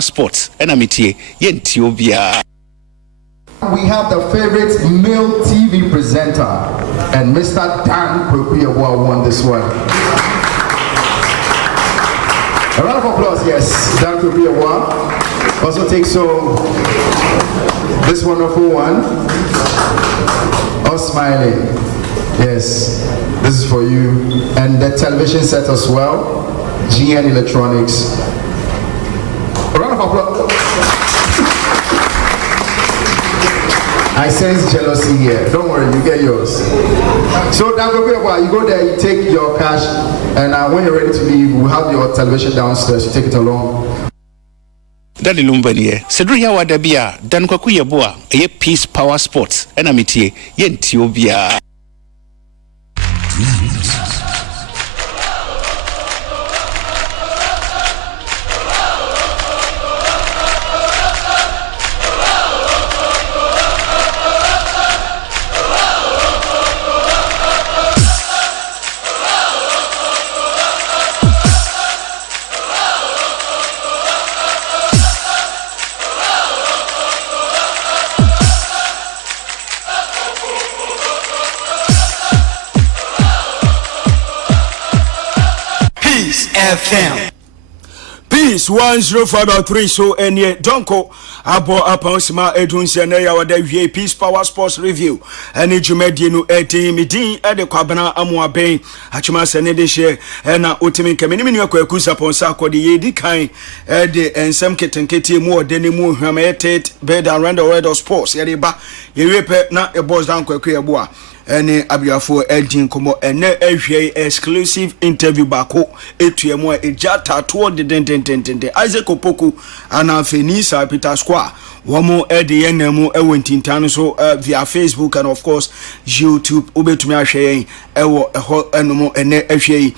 Sports enamitie yentiobia. We have the favorite male TV presenter, and Mr. Dan Kwekuyawa won this one. A round of applause, yes. Dan Kwekuyawa also takes home this wonderful one. All smiling. Yes, this is for you. And the television set as well. GN Electronics. A round of applause. I sense jealousy here. Don't worry, you get yours. So that will be a while. You go there, you take your cash, and when you're ready to leave, we'll have your television downstairs. You take it along. Daddy Lumbanie, Cedric Wadabia, Dan Kwekuyawa, a Peace Power Sports enamitie yentiobia. FM. Peace 105.3 so any donko abo aponsima edunse na ya wada wie Peace Power Sports Review eni jumedie no midin ede kwabana amoaben achuma se ne de hye na otimi kemeni menu akwaku saponsa akode yedi kan ede ensem ketenkete mu odene mu hwametet bed around the world of sports yede ba yewepe na e boss dan kwaku yebo a ene abiafo edin komo ene ehwe exclusive interview bako etuemu ejata to de Isaac Opoku ana Fenisa Peter Square womo ede yenemu ewentintano so via Facebook and of course YouTube ubetumi ahwe ewo eho enomo ene ehwe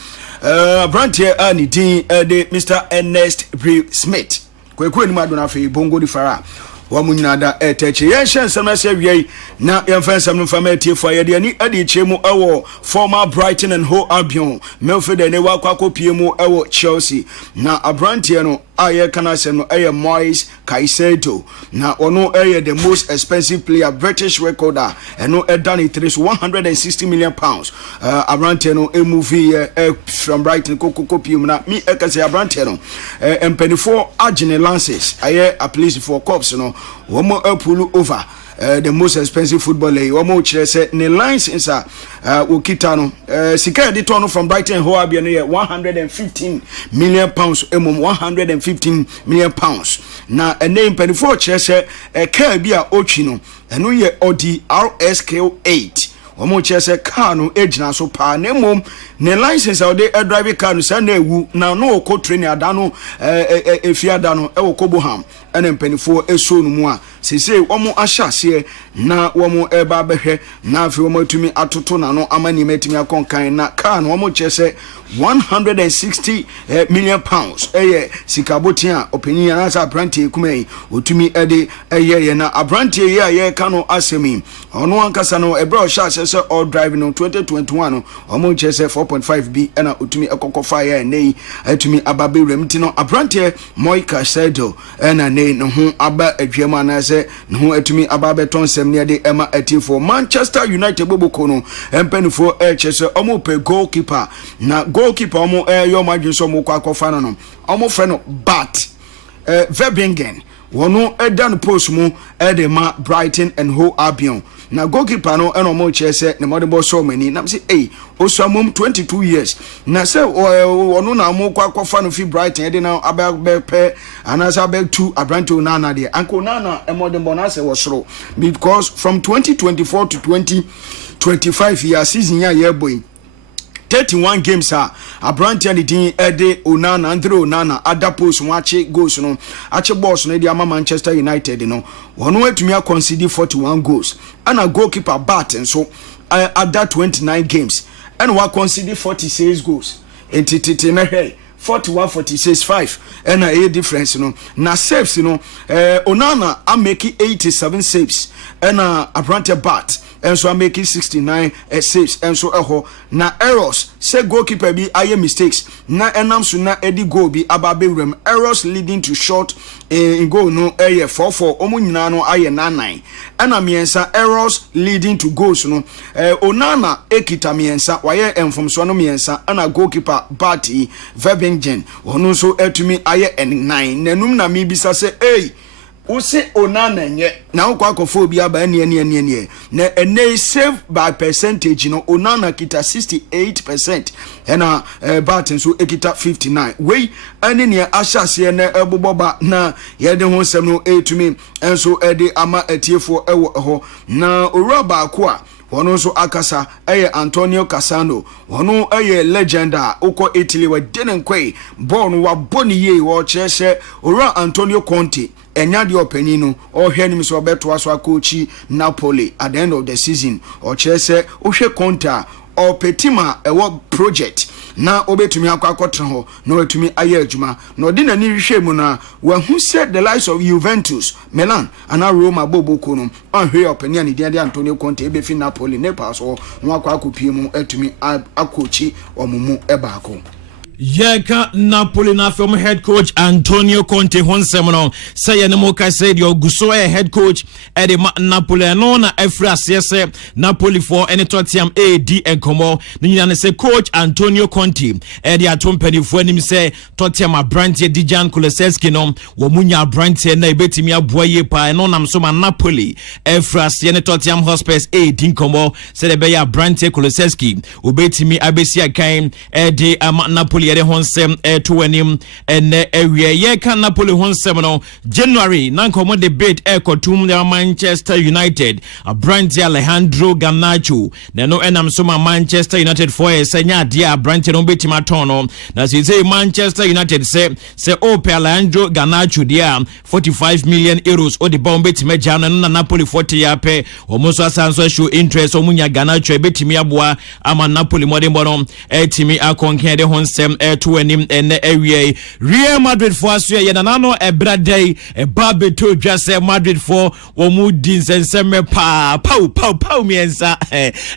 brantie ani din ede Mr. Ernest Bree Smith kwekwe ni madona fe bongo di fara wamunyada eteche yenshen semese wiei na yemfensem no fama etiefo ayede ani ade chemu ewo former Brighton and Hove Albion Melfred ne wakwa mu ewo Chelsea na abrantie no aye kana sem no eye Moise Caicedo na ono eye the most expensive player British recorder eno done it is 160 million pounds abrantie no a movie from Brighton mu na mi ekase abrantie no empenifo agene lances aye a place for cops no womo pull over the most expensive footballer womo kire se ne license okita no sika de turn from Brighton Hove Albion 115 million pounds 115 million pounds na name penifo kire se car bi a otwi no eno ye Audi RSQ 8 womo kire se car no ejina so pa na mom ne license a de drive car no sa na ewu na no ko training adano efiada no e Koboham ene mpanifo eso no mu a sese womo ahyase na womo eba behwe na afi womo atumi atoto na no amani matumi akonkan na car no womo chese 160 million pounds sikabotin a opinion anasa abrantie kumai otumi ede ye na abrantie ye ka no asemi ono ankasa no ebra o sha se all driving no 2021 no womo chese 4.5 b na otumi ekokofa ye nei atumi ababe remti no abrantie Moise Caicedo na nei no ho aba adwema na se no ho atumi aba beton sem ne de ema atifo Manchester United boboko no empanifo chese omo pe goalkeeper na goalkeeper omo yo madwinso omo kwa akofa no omo frɛ no Bart Verbingen wono edan post mu de ma Brighton and Hove Albion na goalkeeper no eno mo chese ne modebo so mani na say osuamom 22 years na say wono na mo kwa akofa no fi Brighton de na abe anasa abe 2 abranto nana de anko nana emodebo na say wosoro because from 2024 to 2025 year season year boy 31 games abrantia ni din ede Onana Andre Onana adapos wache goals no ache boss no de ama Manchester United no wono atumi a concede 41 goals ana goalkeeper Bart so ada 29 games and wa concede 46 goals entity na hey 41 46 5 and a difference no na saves no Onana am making 87 saves and abrantia Bart and so I'm making 69 saves and so na errors say goalkeeper be aye mistakes na enam so na edi goal be ababe rem errors leading to short in goal no 4-4 omo nyina no aye 9-9 ana miensa errors leading to goals no Onana ekita miensa waye emfomso no miensa ana goalkeeper Barty Verbingen ono so etumi aye 9 nanum na mibisa se Usi Onana nye na ukwa kofobia ba ene na ene save by percentage no Onana kita 68% ena Barton so ekita 59 we ene ne ahyase na eboboba na yede ho sem no etumi enso ede ama atiefo ewo ho na owura ba ko a wono so akasa Antonio Cassano wono legenda uko Italy we didn't kwai born wa boni ye wo chese owura Antonio Conte enya de opanino o hwe nim so beto aso akochi Napoli at the end of the season o chese o hwe Conte or Petima ewo project na obetumi akwakotra ho na otumi aye adwuma na odi nani hwe mu na who said the likes of Juventus, Milan and Roma boboko no ahwe opani ani de Antonio Conte ebefi Napoli ne pass so no akwakopie mu etumi akochi omumu ebaako. Yeka Napoli na from head coach Antonio Conte honsemono say na mo ka say the Oguso head coach e de Napoli no na efra se Napoli for any Tottenham AD enkomo nyina say coach Antonio Conte e de atompani fo anim say Tottenham Brandt Dejan Kulusevski no wo munya Brandt na ebetimi aboye pa no nam so ma Napoli efra se ne Tottenham Hotspur AD enkomo say de be ya Brandt Kulusevski obetimi abesi akan e de Napoli yede honsem to anim ene ewie ye kan Napoli honsem no January na nkomo debate kotum na Manchester United Brandt Alejandro Garnacho na no enam so ma Manchester United for senya dia Brandt no betima ton no na say Manchester United say Alejandro Garnacho dia 45 million euros o de bomb betima jana na Napoli 40 ya pe omoso asanso show interest omunya Garnacho betimi aboa ama Napoli modern bono etimi akonke de honsem to anim ene ewie Real Madrid for aso ye nanano ebradai babe to dwase Madrid for omudi nsenseme pa pau miensa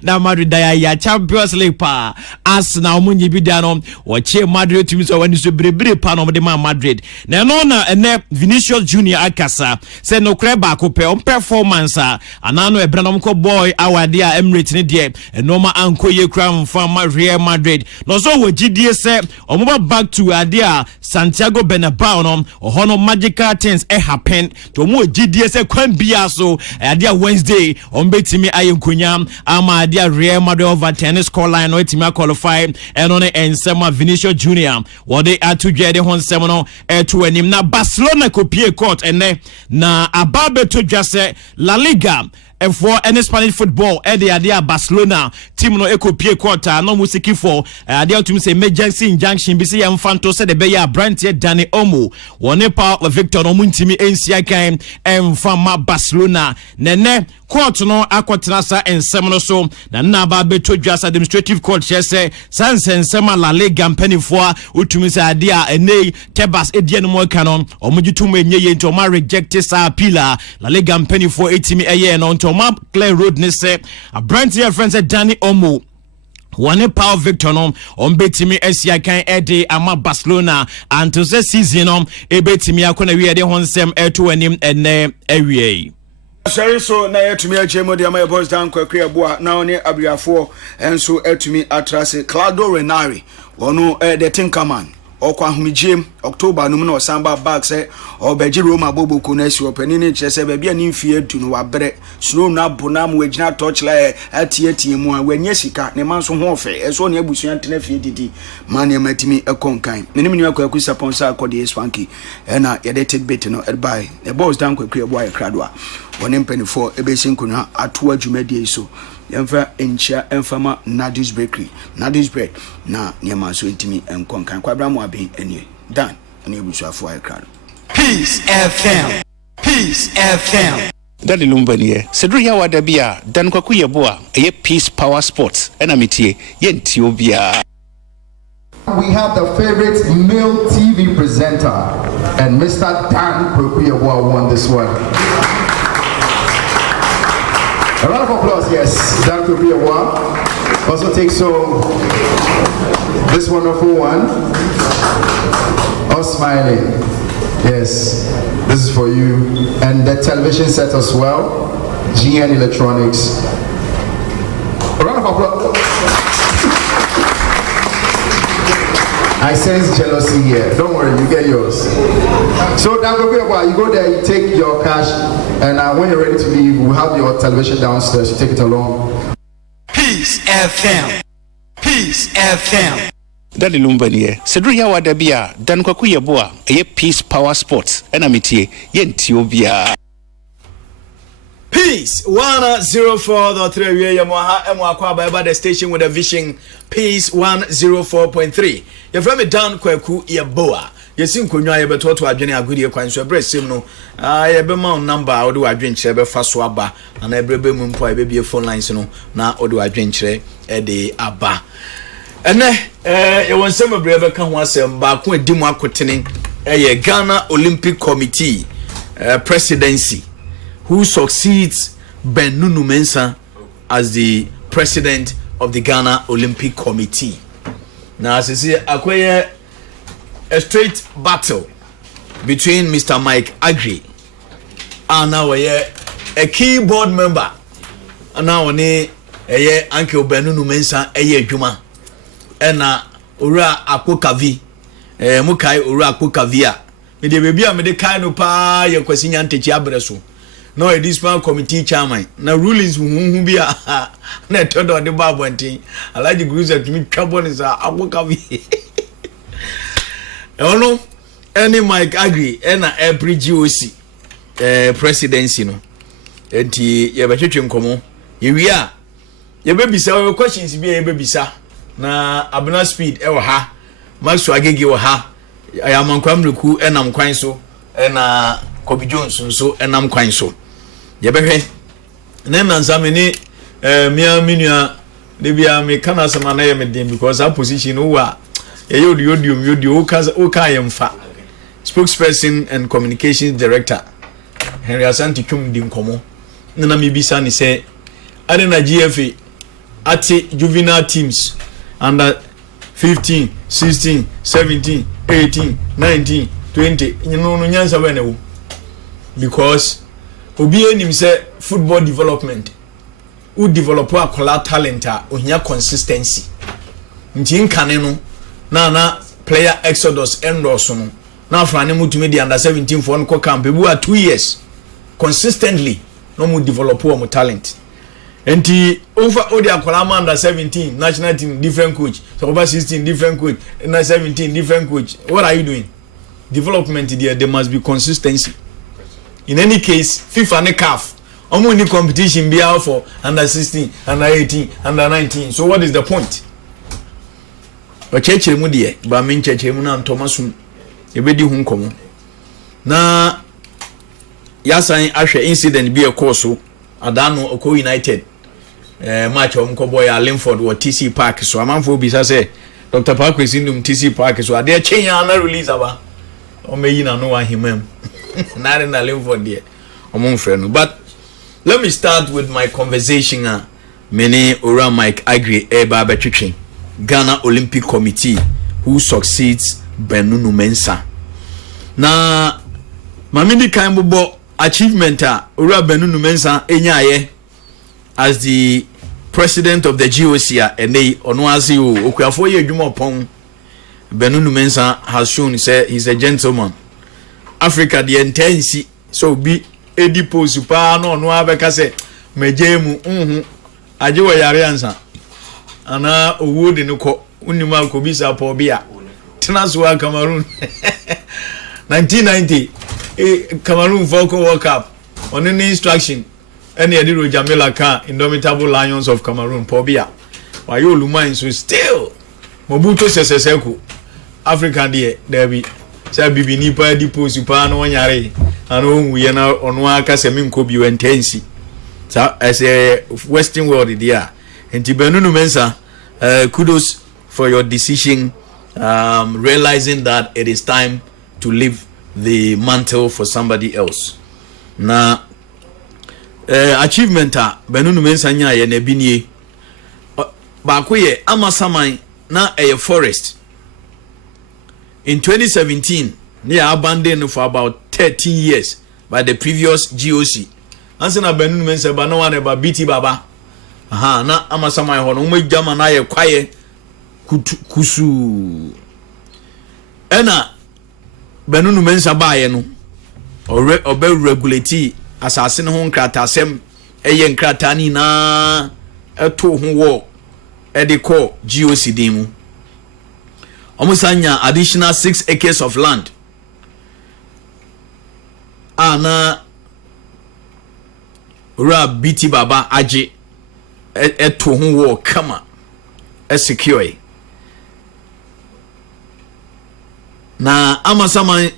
na Madrid ya Champions League pa Arsenal omunyi bida no wache Madrid tumi so wani so brebre pa no de Madrid na no na ene Vinicius Junior akasa se no kreba ko pe on performance anano ebranom ko boy awade a Emirates ne de enoma ankoye kra mfa Real Madrid no so wagidie se omoba back to idea Santiago Bernabeu no ohono magical things happen to mo gidie se kwan bia so idea Wednesday on betimi ayenkonya ama idea Real Madrid over tennis score line no etimi qualify eno ne ensema Vinicius Junior wode atudwe de honsem no to anim na Barcelona kopie court ene na ababe to dwase La Liga for any Spanish football ade Barcelona team no ekopie quarter no musiki for ade to say emergency injunction bi say emfanto say de be ya Brandt Dani Olmo wone pa Victor no muntimi ensia kan emfama Barcelona nene court no akwotena sa ensem no so na ba beto dwasa administrative court say sansensema La Liga mpanifo utumi say ade ene Tebas edie no mo kanon omugitum enye ye nto ma reject sa appeal La Liga mpanifo etimi eye no Map Clay Road ne say a Brandt here friend said Dani Olmo one power Victor no on betimi Asia kan ede ama Barcelona and to say season no e betimi akona wi ede honsem to anim ene awie Sorry so na yetumi achemo de ama boys down kwakwe aboa na oni abriafo enso etumi atrase Claudio Ranieri wono the Tinkerman okwa humijiem October no na osamba back say obeji Roma boboko na si opani ni chese ba bia ni mfie du no wabre snow na bonam wagina torchlight atie mu a wanye sika ne manso ho ofe eso ne abusuan tena fie didi man ya matimi ekonkan ne ni akwa akusa ponsa akode swanky na yede tidbit no by the boys down kwakwe boy kradwa wone mpanifo ebesin kunwa ato adwumadi so yemfa enchia emfama Nadi's Bakery Nadi's Bread na nyama so ntimi enkonkan kwabra mo aben enie dan na ebusuafo ayekra Peace FM Daddy Lumbanie Cedric Yawada bia Dan Kwaku Yeboa eye Peace Power Sports ena metie yenti obia. We have the favorite male TV presenter and Mr. Dan Kwaku Yeboa won this one. A round of applause, yes. Dan Kwaku Yeboa also takes home this wonderful one. All smiling. Yes. This is for you. And the television set as well. GN Electronics. A round of applause. I sense jealousy here. Don't worry, you get yours. So that will be about you go there, you take your cash, and when you're ready to leave, we'll have your television downstairs. You take it along. Peace FM. Peace FM. Daddy Lumbani, Cedric Yawada Bia, Dan Kwakuya Boa, a Peace Power Sports, and Amitie, Yentiobia. Peace 104.3 Yamaha Mwakwa by the station with a vision. Peace 104.3. Your friend me down Kwaku Yaboa. You seem kunwa ye beto to adwene agudi kwan so bresim no. Ye be ma number odo adwen kire be fa so aba na ebrebe mu mpo e be phone lines no na odo adwen kire e de aba. Ene ye won sem ebrebe ka ho asem ba ko edi mu akotene ye Ghana Olympic Committee presidency. Who succeeds Ben Nunu Mensah as the president of the Ghana Olympic Committee. Now, as you see, a straight battle between Mr. Mike Agri and now a keyboard member. And now Uncle Ben Nunu Mensah Juma. And Ura Akokavi, Mukai Ura Akokavia. Me de baby, me de kainu pa ye kwesi nyante chi abreso. No, a dismal committee chairman. Now, rulings who be a net on the Babwanti. I like the groups that me trouble is a work of it. No, any Mike Agri, and every GOC presidency. No, and you have a church in common. Here we are. Your baby, sir, questions be a baby, sir. Na Abuna speed, ever ha. Max Wagegi or ha. I am on Kwamruku, and I'm quite so, and Kobe Johnson, so, and I'm quite so. Yebehwe name and samini mia minua de bia me kana sama na yem dem because our position over yodium oka yemfa spokesperson and communications director Henry Asante Twum di nkomo na me bisa ni say ade na GFA ati juvenile teams under 15 16 17 18 19 20 no nyansa we ne because obi enim say football development who develop a color talent ohia consistency nti nkane no na player exodus endos no na afrane mutumi di under 17 for no camp ebu 2 years consistently no mu develop o mu talent nti over odi akola under 17 national team different coach so over 16 different coach na 17 different coach. What are you doing? Development there must be consistency. In any case, FIFA and CAF, only competition be out for under 16, under 18, under 19. So what is the point? But church mudie, but mean church muna Thomasum, ebedi hunkomo. Na yasan ahwe incident be a course adano Oko United match of Mkoboy Linford or TC Park. So amanfo bisa say Dr. Park is in TC Park. So they change and release aba. O me na no himem. Not in a Linford there. Among friend. But let me start with my conversation. Many Ora Mike Agri Eba Betwichin, Ghana Olympic Committee, who succeeds Ben Nunu Mensah. Na Mamidi Kaimbo achievement Ora Ben Nunu Mensah enyaye as the president of the GOC and they onwazi o okuafo ye adwuma pon. Ben Nunu Mensah has shown he's a gentleman. Africa the intensi so be edipo super no abeka se mejemu ajewa yare ansa ana owo de nko unima ko bisa po bia transfer Cameroon 1990 Cameroon Falcon World Cup on any instruction any ediro Jamila ka Indomitable Lions of Cameroon po bia why you lumine so still Mobutu Sese Seko Africa there be say bibi nipa di post pa no nyare ano nwuye na ono aka se me nko bi wentensi so as a western world there enti Ben Nunu Mensah kudos for your decision realizing that it is time to leave the mantle for somebody else na achievement Ben Nunu Mensah nya ye na binie ba ko ye amasaman na forest. In 2017, they abandoned for about 13 years by the previous GOC. Ansa na Benunu Mensah ba na one ba BT Baba. Aha na amasama ho no mo jama na ye kwaye kusu. Ena Benunu Mensah ba ye no obe regulate asase ne ho nkratasem eye nkrata ni na eto ho wo ediko GOC dimu. Omusanya additional 6 acres of land. Ana Ura BT Baba aje eto ho wo kama secure. Na Amasama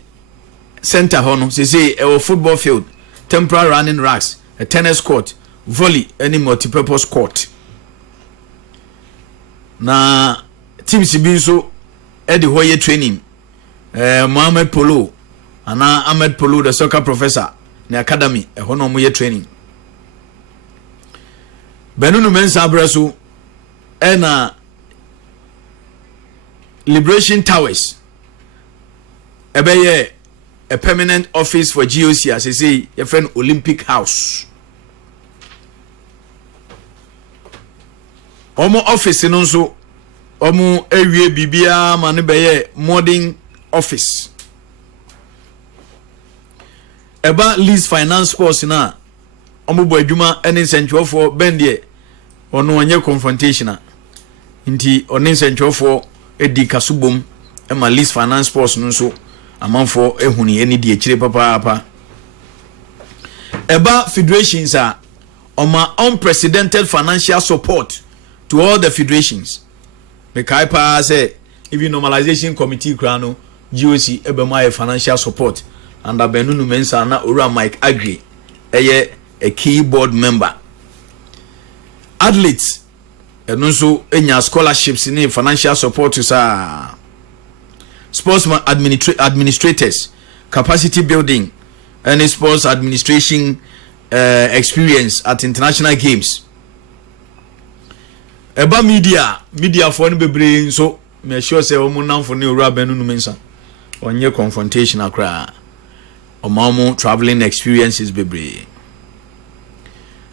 Center hono say a football field, temporary running racks, a tennis court, volley, any multi-purpose court. Na team Sibiso Eddie Hoye training, Mohamed Polo, Ana Ahmed Polo, the soccer professor, the academy, a honomoye training. Benunu Mensah Abrasu, Ena Liberation Towers, Ebeye, a permanent office for GOC, as I say, your friend Olympic House. Omo office in also Omo area bibia manibeye modern office. Eba lease finance force na Omo bo adwuma ene nsentwofo bendie ono anye confrontation nti ono nsentwofo edi kasubom e ma lease finance force no so amanfo ehuni eni die kire papa. Eba federations are oma unprecedented financial support to all the federations. Mekai pa say even normalization committee krano GOC ebema financial support under Benunu Mensah na Ura Mike Agri eye a keyboard member. Athletes and also enya scholarships in financial support to sa sportsman administrators, capacity building, and sports administration experience at international games. Eba media for any bebre so me sure say omo nan for new Benunu Mensah onye confrontation akra omo traveling experiences bebre.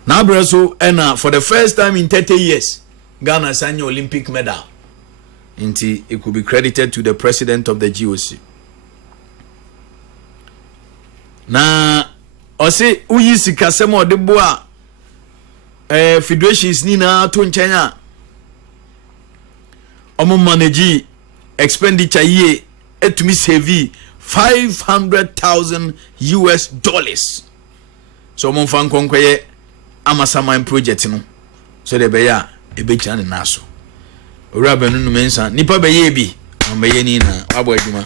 Na breso ena for the first time in 30 years Ghana signed Olympic medal. Inti it could be credited to the president of the GOC. Na ose uyi sikasemo de boa federations ni na to nchenya omo manage expenditure ye etumi save $500,000 US. So omo fan konkoye Amasama project no so de be ya ebecha ne naso Ura Benunu Mensah nipa be ye bi ambeye ni na abo adwuma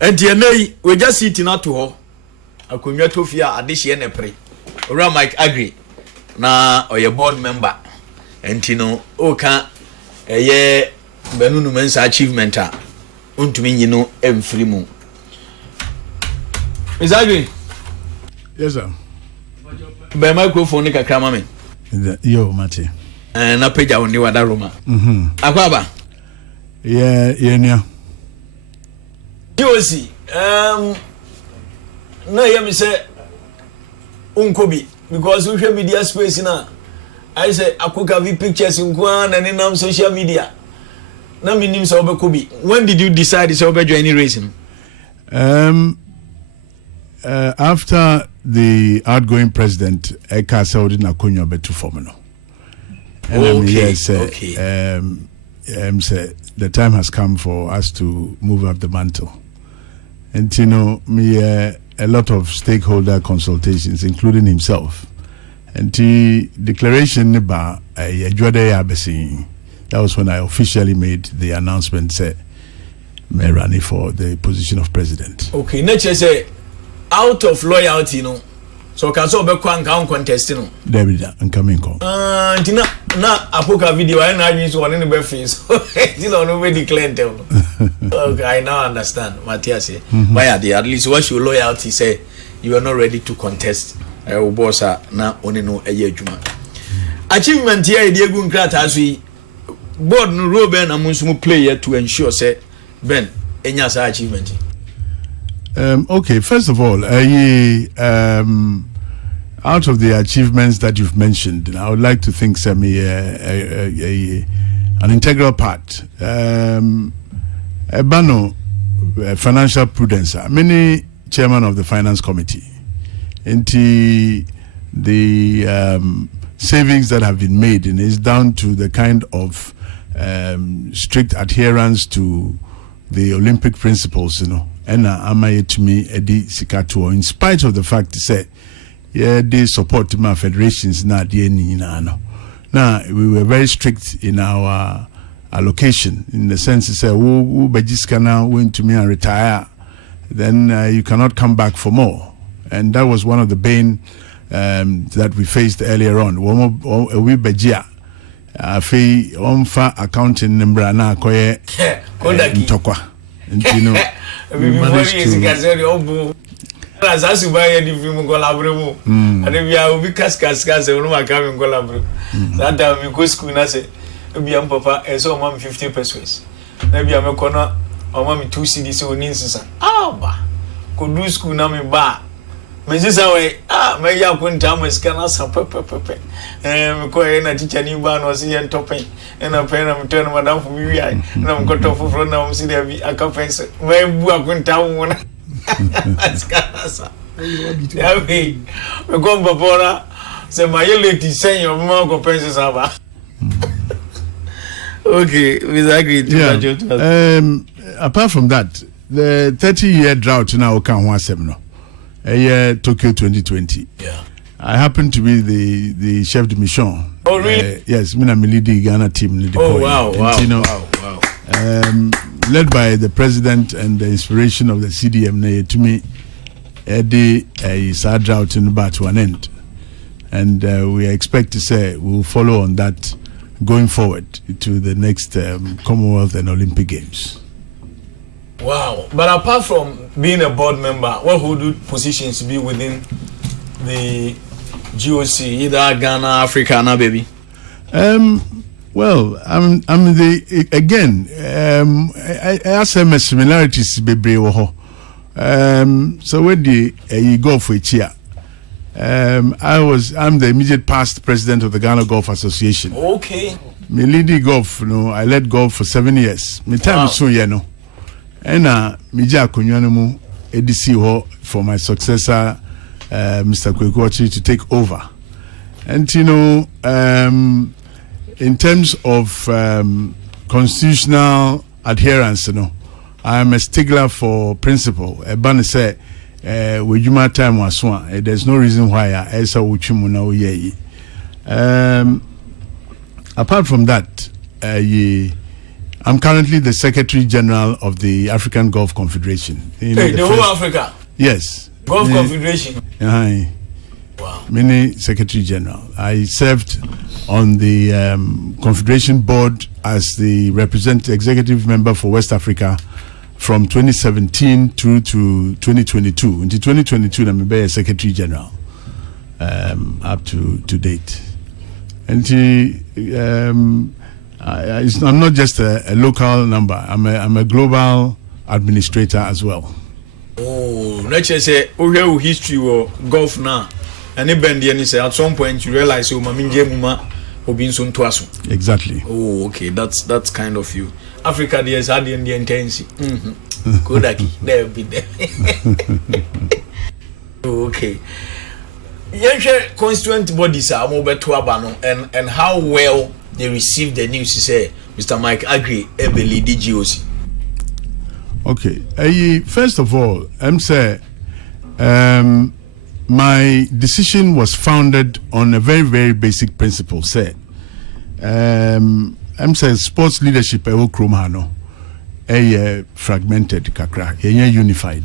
enti we just sit na to ho akonwa tofia adehye ne pre Ura Mike Agri na oye board member enti no oka eye Benunu Mensah achievement a untumi nyino emfiri mu. Is Agri? Yes sir. Be microphone ka krama me. Yo Mate. Na page awon ni wada Roma. Akwaba. Yeah. GOC na yemi say unkobi because we share media space na I say akoka vi pictures nkwa na ni nam social media na minim say obekobi. When did you decide say obe join racing? After the outgoing president Eka Saudi Nakunyo betu formino. Okay. Say the time has come for us to move up the mantle. And a lot of stakeholder consultations, including himself. And the declaration that was when I officially made the announcement say me running for the position of president. Okay, nature say out of loyalty, no. So can so be kwan contest no. David, I'm coming. Ntina na apoka video I na yin so one in be face. You know we declare them. Okay, I now understand. Matthias say, why at least what your loyalty say you are not ready to contest. Bossa na oni no eye adwuma. Achievement here dey gu nkrata so yi board no role ben amunsumu play here to ensure say Ben enya sa achievement? Okay, first of all, out of the achievements that you've mentioned, I would like to think an integral part. Ebano, financial prudence. Many chairman of the finance committee, into the savings that have been made, and is down to the kind of strict adherence to the Olympic principles, and amaye to me edi sikato, in spite of the fact say they support my federations na die ni na no. Now we were very strict in our allocation, in the sense say who bejiska now went to me and retire, then you cannot come back for more, and that was one of the bane that we faced earlier on. We bejia afi onfa accounting number na koye ntokwa, and we managed to as I buy a different collaborable, and if you are be cascas, no one coming collaborable. That time we go school, I say, be a papa, and so 50 pesos. Maybe I'm a corner, or mommy 2 CDs or Ninsa. Ah, could do school now in bar. Mrs. Away, maybe I couldn't tell my scanners some pepper. And McCoy and teacher new barn was here and topping, and a pen of turn madame for me. And I'm got off of front now, see there be a compensation. Maybe I couldn't tell one. We go before say my lady say your mom compensates over. Okay, we agree. Apart from that, the 30-year drought now can one seminar. A year Tokyo 2020. Yeah. I happen to be the chef de mission. Oh really? Yes, Mina Milidi Ghana team. Oh wow. Led by the president and the inspiration of the CDM, to me, Eddie is a drought in about to an end, and we expect to say we'll follow on that going forward to the next Commonwealth and Olympic Games. Wow! But apart from being a board member, what would positions be within the GOC, either Ghana, Africa, na baby? Well, I'm the again. I have some similarities, baby. So when you go for it here, I'm the immediate past president of the Ghana Golf Association. Okay. Me leading golf, I led golf for 7 years. Me time so and me ja kunyanumu EDC ho for my successor, Mr. Kwekwachi, to take over. And in terms of constitutional adherence, I am a stickler for principle. Ebane say, with you my time was one. There's no reason why I saw uchimu na uye. Apart from that, I'm currently the Secretary General of the African Golf Confederation. The whole Africa? Yes. Golf Confederation? Wow. Many Secretary General. I served on the Confederation Board as the executive member for West Africa from 2017 through to 2022. Until 2022, I'm a Secretary General up to date. And I'm not just a local number. I'm a global administrator as well. Oh, let's just say, oh, history of golf now. And even say at some point you realize you muma obinson twaso. Exactly. Oh, okay. That's kind of you. Africa there's had the intensity. Kodaki, there be there. Okay. Yes, constituent bodies are more better and how well they received the news. Say, Mr. Mike Agri, Ebeli DGOC. Okay. First of all, I'm say, my decision was founded on a very, very basic principle. Say, I'm saying sports leadership ewo kromano, fragmented kakra, unified.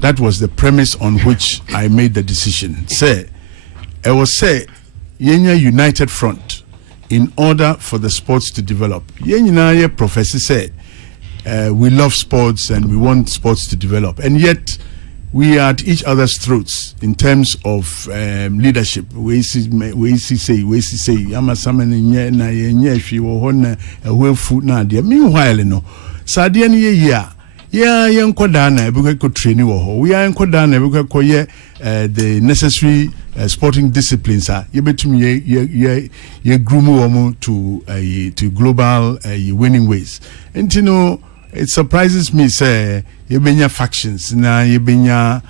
That was the premise on which I made the decision. Say, I was say, yenya united front in order for the sports to develop. Yenya professor said, we love sports and we want sports to develop, and yet we are at each other's throats in terms of leadership. We say, Yama Saman na Yeshi or Hona, a well food na dear. Meanwhile, Sadia ni ye yeah, young Kodana, we could train you. We are in Kodana, we could the necessary sporting disciplines. You bet me, ye groom to global winning ways. And you know, it surprises me, say, you been factions, now you been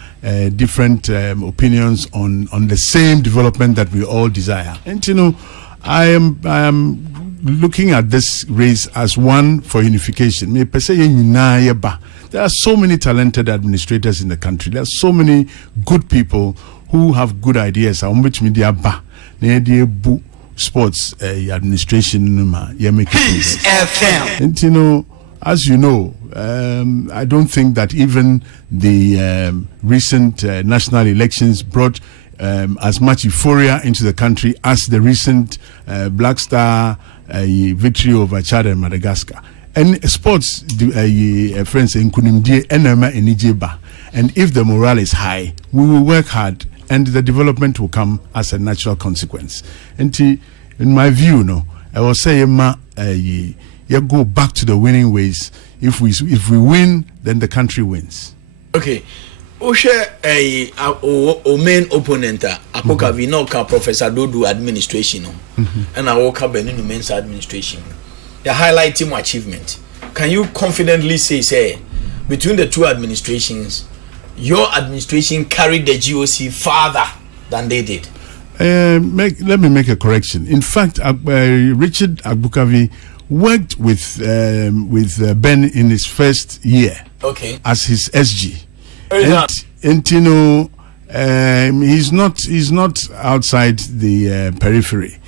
different opinions on the same development that we all desire. And you know, I am looking at this race as one for unification. There are so many talented administrators in the country. There are so many good people who have good ideas. Which media sports administration. And you know, as you know, I don't think that even the recent national elections brought as much euphoria into the country as the recent Black Star victory over Chad and Madagascar. And sports, friends, in Kunimdie, Enema, and Nijeba. And if the morale is high, we will work hard, and the development will come as a natural consequence. And in my view, no, I will say, you go back to the winning ways. If we win, then the country wins. Okay. Oshe o main opponent akoka vi no ka Professor Dodo administration and awoka Beninu Mensa administration. The highlight team achievement. Can you confidently say between the two administrations, your administration carried the GOC farther than they did? Let me make a correction. In fact, Richard Agbukavi worked with Ben in his first year, as his SG. And you know, he's not outside the periphery.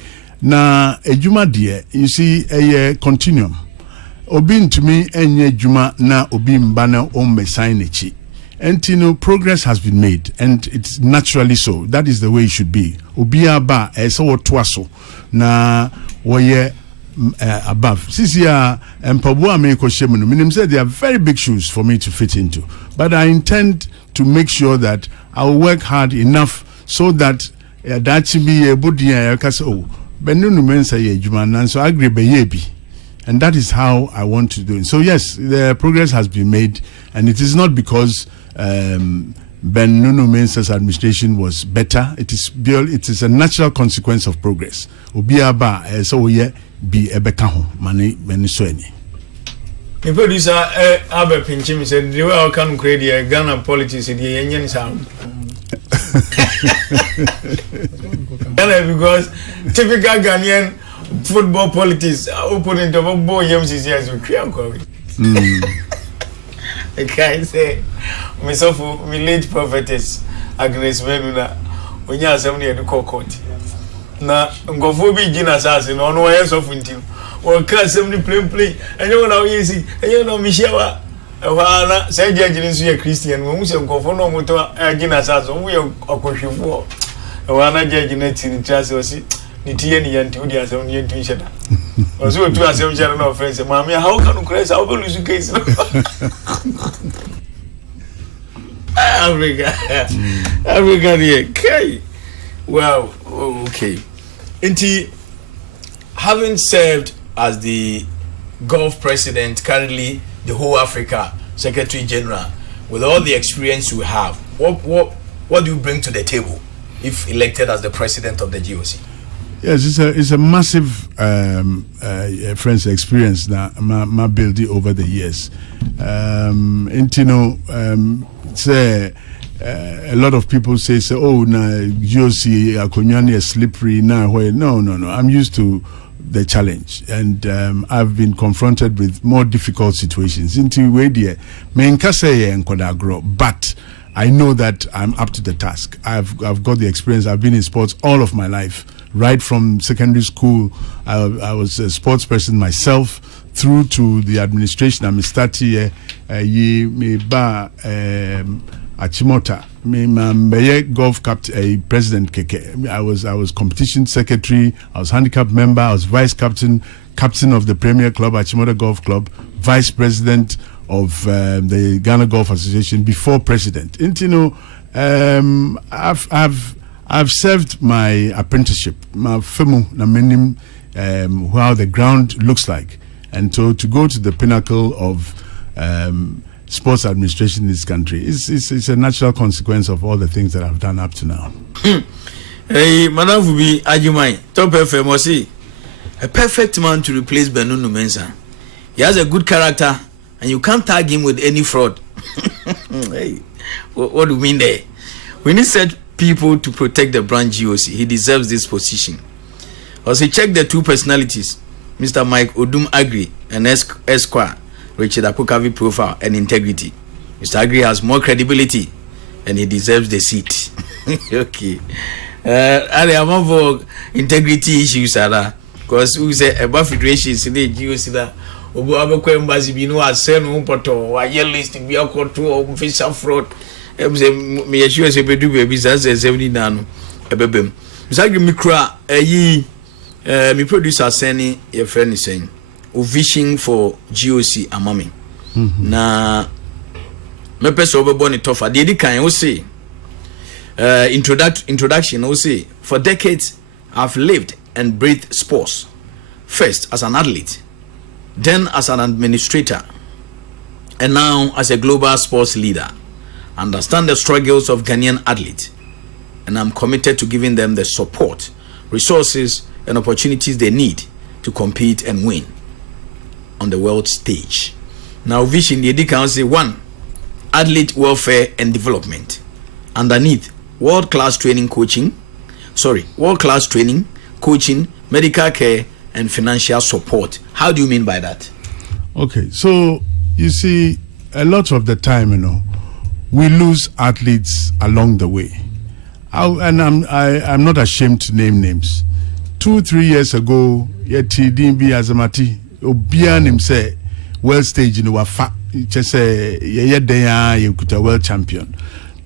Na ejuma die, you see a continuum. Obin to me enye juma na obin bana ombe signechi. And you know, progress has been made, and it's naturally so. That is the way it should be. Obia ba eso twaso na woye above. Sisia Mpabua Meko Shemunu. Minim said they are very big shoes for me to fit into. But I intend to make sure that I will work hard enough so that that should be a budia kaso. Benunu mensa ye jumanan so agree be yebi. And that is how I want to do it. So yes, the progress has been made, and it is not because Ben Nunu Mensah's administration was better. It is a natural consequence of progress. Obiaba so ye be ebekaho mani benisweni. The producer Albert Pinchim said the way I can create Ghana politics in the Indian sound. Because typical Ghanaian football politics opponent of boy MCC as we create. I can't say myself, my late prophetess Agnes Menuna, when you are somebody at the court. Now, go for big assassin on one else of winter. Or class somebody play, and you know easy, and you know Michelle. Say, Judge, a Christian, when we say go for no motor, again assassin, we are a question for. One judge in it just was it. Nitieni yanti as only intuition. Also, to us, some channel of friends, Mamma, how can you crash? How will you case? Africa, okay. Well, okay. Inti, having served as the Gulf president, currently the whole Africa Secretary General, with all the experience you have, what do you bring to the table if elected as the president of the GOC? Yes, it's a massive friends experience that my building over the years. And you know, say a lot of people say, oh, na GOC Akonyani is slippery now. No. I'm used to the challenge, and I've been confronted with more difficult situations. Into where the but I know that I'm up to the task. I've got the experience. I've been in sports all of my life. Right from secondary school, I was a sports person myself, through to the administration. I'm starting Achimota, me golf captain, president Keke. I was competition secretary. I was handicap member. I was vice captain of the Premier Club, Achimota Golf Club, vice president of the Ghana Golf Association before president. And you know, I've served my apprenticefship, my femu na menim how the ground looks like, And so to go to the pinnacle of sports administration in this country is a natural consequence of all the things that I've done up to now. Hey, Madam Fubi Ajimai, Top FM was a perfect man to replace Benunu Mensah. He has a good character, and you can't tag him with any fraud. Hey, what do you mean there? We need such people to protect the brand GOC. He deserves this position. Also, check the two personalities, Mr. Mike Odum Agri and Esquire Richard Apokavi profile and integrity. Mr. Agri has more credibility, and he deserves the seat. Okay. I am for integrity issues, because we say about federations in the GOC that Obu Abeko Embassy be no ascend on poto, or yellow list be a court to official fraud. Me assure say be do baby as 70 nano. Ebebem. Mr. Agri Mikra, me producer sending your friend is saying, vision for GOC amami. Na me person over born it tougher. The can say introduction will say, for decades I've lived and breathed sports. First as an athlete, then as an administrator, and now as a global sports leader. I understand the struggles of Ghanaian athletes, and I'm committed to giving them the support, resources, and opportunities they need to compete and win on the world stage. Now, vision the council 1, athlete welfare and development. Underneath, world-class training, coaching, medical care, and financial support. How do you mean by that? Okay, so you see, a lot of the time, we lose athletes along the way. I'm not ashamed to name names. 2-3 years ago, DMB Azamati, Obian him say, world stage in Wafa, just say, you could a world champion.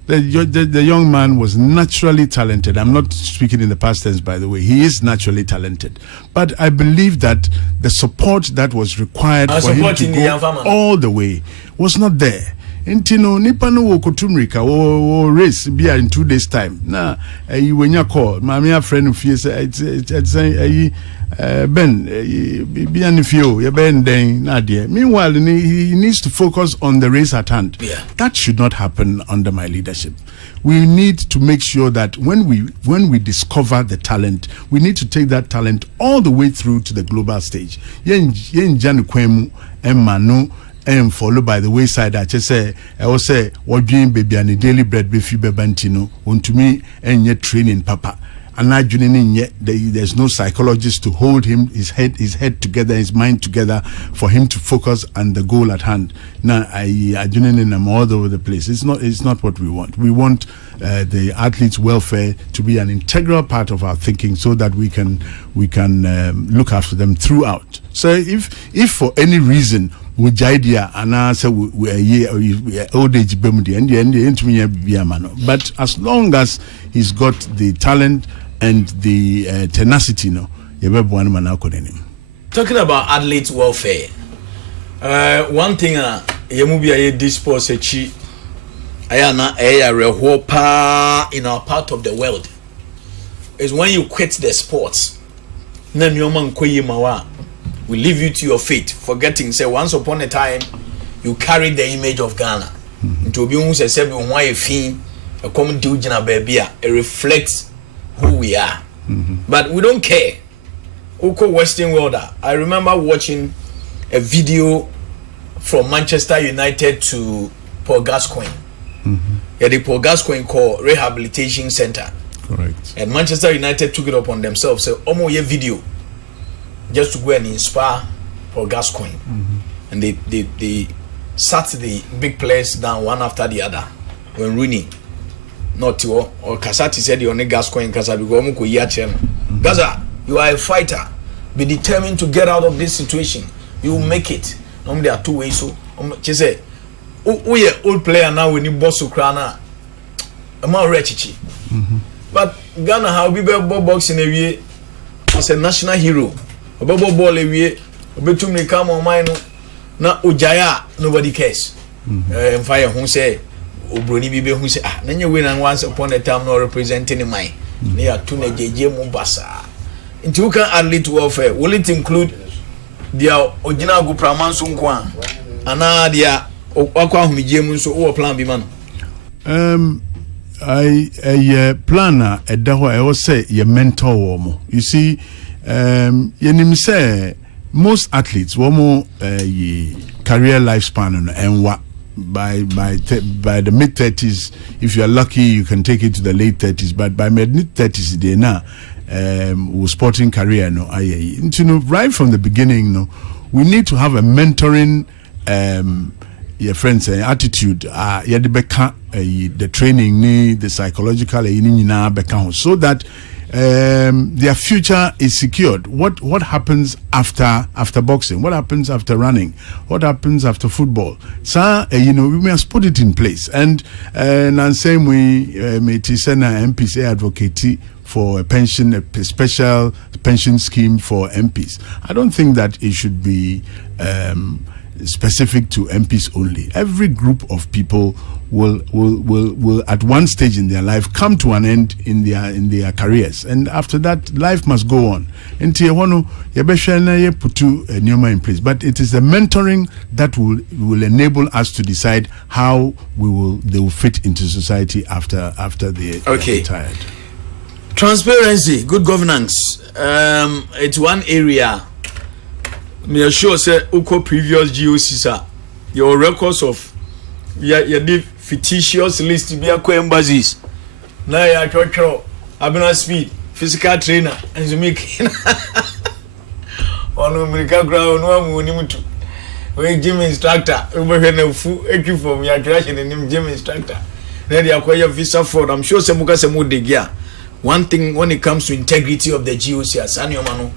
The young man was naturally talented. I'm not speaking in the past tense, by the way. He is naturally talented. But I believe that the support that was required for him to go all the way was not there. Intino nipa no wo kotumrika wo race bia in 2 days time. Na you when you call my friend fie say it's Ben bia ni fio ya ben den na de. Meanwhile he needs to focus on the race at hand. Yeah. That should not happen under my leadership. We need to make sure that when we discover the talent, we need to take that talent all the way through to the global stage. Yen janu kwemu emanu and followed by the wayside. I just say, I will say, what dream baby and a daily bread with you, Bantino, on to me and yet training papa. And I in yet there's no psychologist to hold him, his head together, his mind together for him to focus on the goal at hand. Now I in them all over the place. It's not what we want. We want the athletes' welfare to be an integral part of our thinking so that we can look after them throughout. So if for any reason with idea and answer we are old age bemudi and the end me be a man. But as long as he's got the talent and the tenacity, one man. Talking about athletes' welfare, one thing Yemubi this sports in our part of the world is when you quit the sports. We leave you to your fate, forgetting, say, once upon a time, you carried the image of Ghana. To be a common it reflects who we are. But we don't care. Oko Western World. I remember watching a video from Manchester United to Paul Gascoigne. Yeah, the Paul Gascoigne called Rehabilitation Center. Correct. And Manchester United took it upon themselves. So, almost a video. Just to go and inspire for Gascoigne. And they sat the big players down one after the other. When Rooney, not to or Kasati said you only Gascoigne Kasa because Gaza, you are a fighter. Be determined to get out of this situation. You will make it. There are 2 ways. So she said, we are old player now when you boss Ukraina. I'm not rich. But Ghana how we be boxing a as a national hero. Obobo ball away, obetum me come on mine na ojaya nobody cares. Fire who say obroni bibe who say ah nanya win and once upon a time no representing mine. They are tuna jeje Mombasa. Into can athlete welfare will it include dia ogina go praman so nko a ana dia akwa homije mu so wo plan bi man I planner a daho I was say your mentor womo. You see, yenim say most athletes womo career lifespan and what by the mid 30s. If you are lucky, you can take it to the late 30s. But by mid 30s, they now sporting career no. You know, right from the beginning, no, we need to have a mentoring. Your friends attitude the training the psychological so that their future is secured. What happens after boxing, what happens after running, what happens after football, so we must put it in place. And same way MPs advocate for a special pension scheme for MPs. I don't think that it should be specific to MPs only. Every group of people will at one stage in their life come to an end in their careers, and after that life must go on. Put in place, but it is the mentoring that will enable us to decide how they will fit into society after they are retired. Transparency, good governance. It's one area. Me sure say uko previous GOCs your records of your fictitious list be akwa embassies na ya chocho abena speed physical trainer and you make on America ground no amu ni mutu we gym instructor we na fu equiform ya creation ni gym instructor na dia akwa visa fraud. I'm sure say muka say mo de gia. One thing when it comes to integrity of the GOC as anyoma no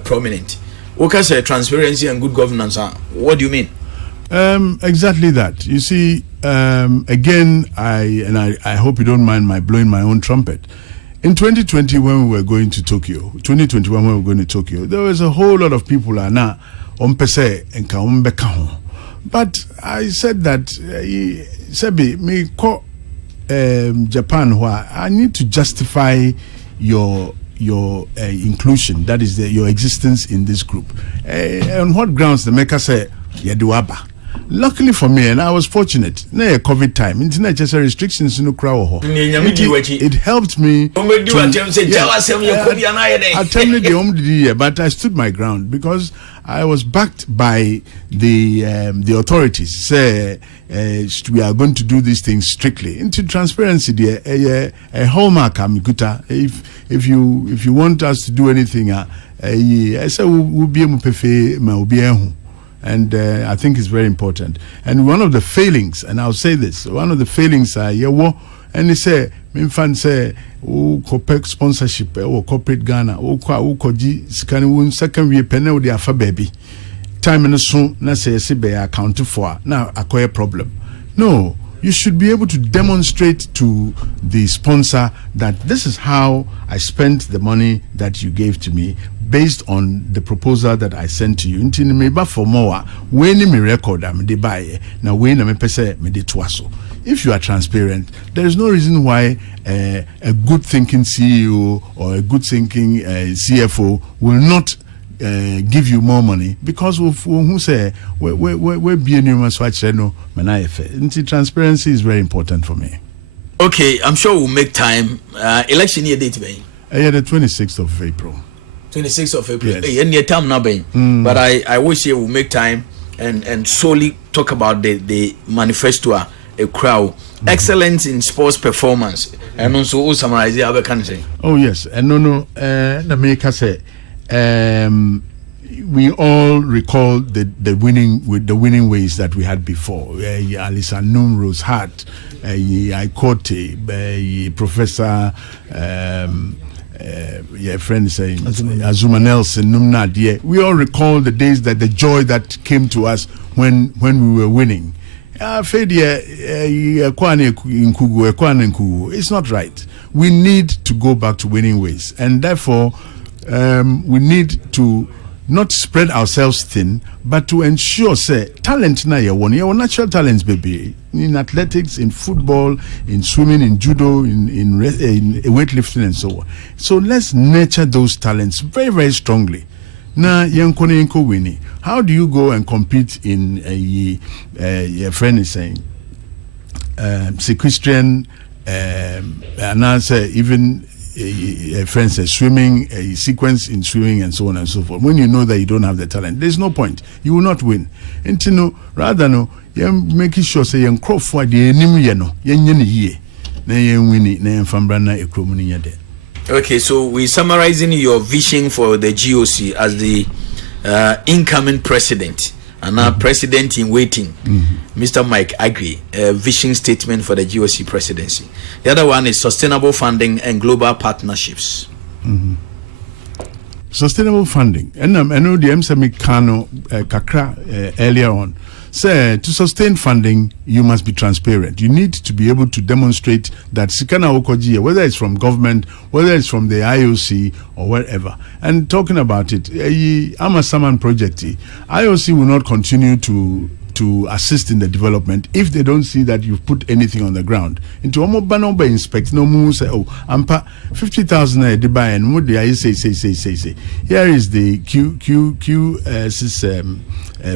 prominent. Okay, sir, transparency and good governance. What do you mean? Exactly that. You see, again, I hope you don't mind my blowing my own trumpet. In 2020, when we were going to Tokyo, there was a whole lot of people now on pese and kaumbe. But I said that Sebi me call Japan where I need to justify your inclusion, that is your existence in this group. On what grounds the maker say yaduaba? Luckily for me, and I was fortunate, na COVID time, internet just restrictions no crowd. It helped me. But I stood my ground because I was backed by the authorities. Say we are going to do these things strictly. Into transparency, dear, a hallmark. If you want us to do anything, I say we'll be able to pay. And I think it's very important. And one of the failings, and I'll say this, one of the failings are and they say, Minfan say, corporate sponsorship or corporate Ghana, second year penny with the alpha baby. Time and soon, na say accounted for. Now acquire problem. No, you should be able to demonstrate to the sponsor that this is how I spent the money that you gave to me based on the proposal that I sent to you. Until me ba for more, when me record am de buy now when me pese me de twaso. If you are transparent, there is no reason why a good thinking CEO or a good thinking CFO will not give you more money because who say we be numerous watch no manayefe. Transparency is very important for me. Okay, I'm sure we'll make time. Election year date be? The 26th of April. 26th of April. Yes. Hey, any time now be. But I wish you will make time and solely talk about the manifesto a crowd. Excellence in sports performance. And also summarize the other country. Oh yes. And no America say we all recall the winning ways that we had before. Alisa Numrose Hart, Ikote, Professor friend saying Azuma Nelson, Numna. We all recall the days the joy that came to us when we were winning. It's not right. We need to go back to winning ways, and therefore we need to not spread ourselves thin, but to ensure talent na your natural talents, baby, in athletics, in football, in swimming, in judo, in weightlifting, and so on. So let's nurture those talents very, very strongly. na yenko winning. How do you go and compete in a friend is saying sequestrian and answer even for instance, swimming, a sequence in swimming, and so on and so forth. When you know that you don't have the talent, there's no point. You will not win. And to know, rather no, you're making sure say you crop for the enemy, ye, na winning, na fambrana ekromuni yade. Okay, so we're summarizing your vision for the GOC as the incoming president. And now president in waiting, Mr. Mike Agri, vision statement for the GOC presidency. The other one is sustainable funding and global partnerships. Sustainable funding. And I know the MSMI Kano Kakra earlier on. Say, to sustain funding, you must be transparent. You need to be able to demonstrate that Sikana Okoji, whether it's from government, whether it's from the IOC or wherever. And talking about it, Amasaman project, IOC will not continue to assist in the development if they don't see that you've put anything on the ground. Into Omo Banomba inspect, no more say, oh, ampa 50,000 a Dubai and what I say. Here is the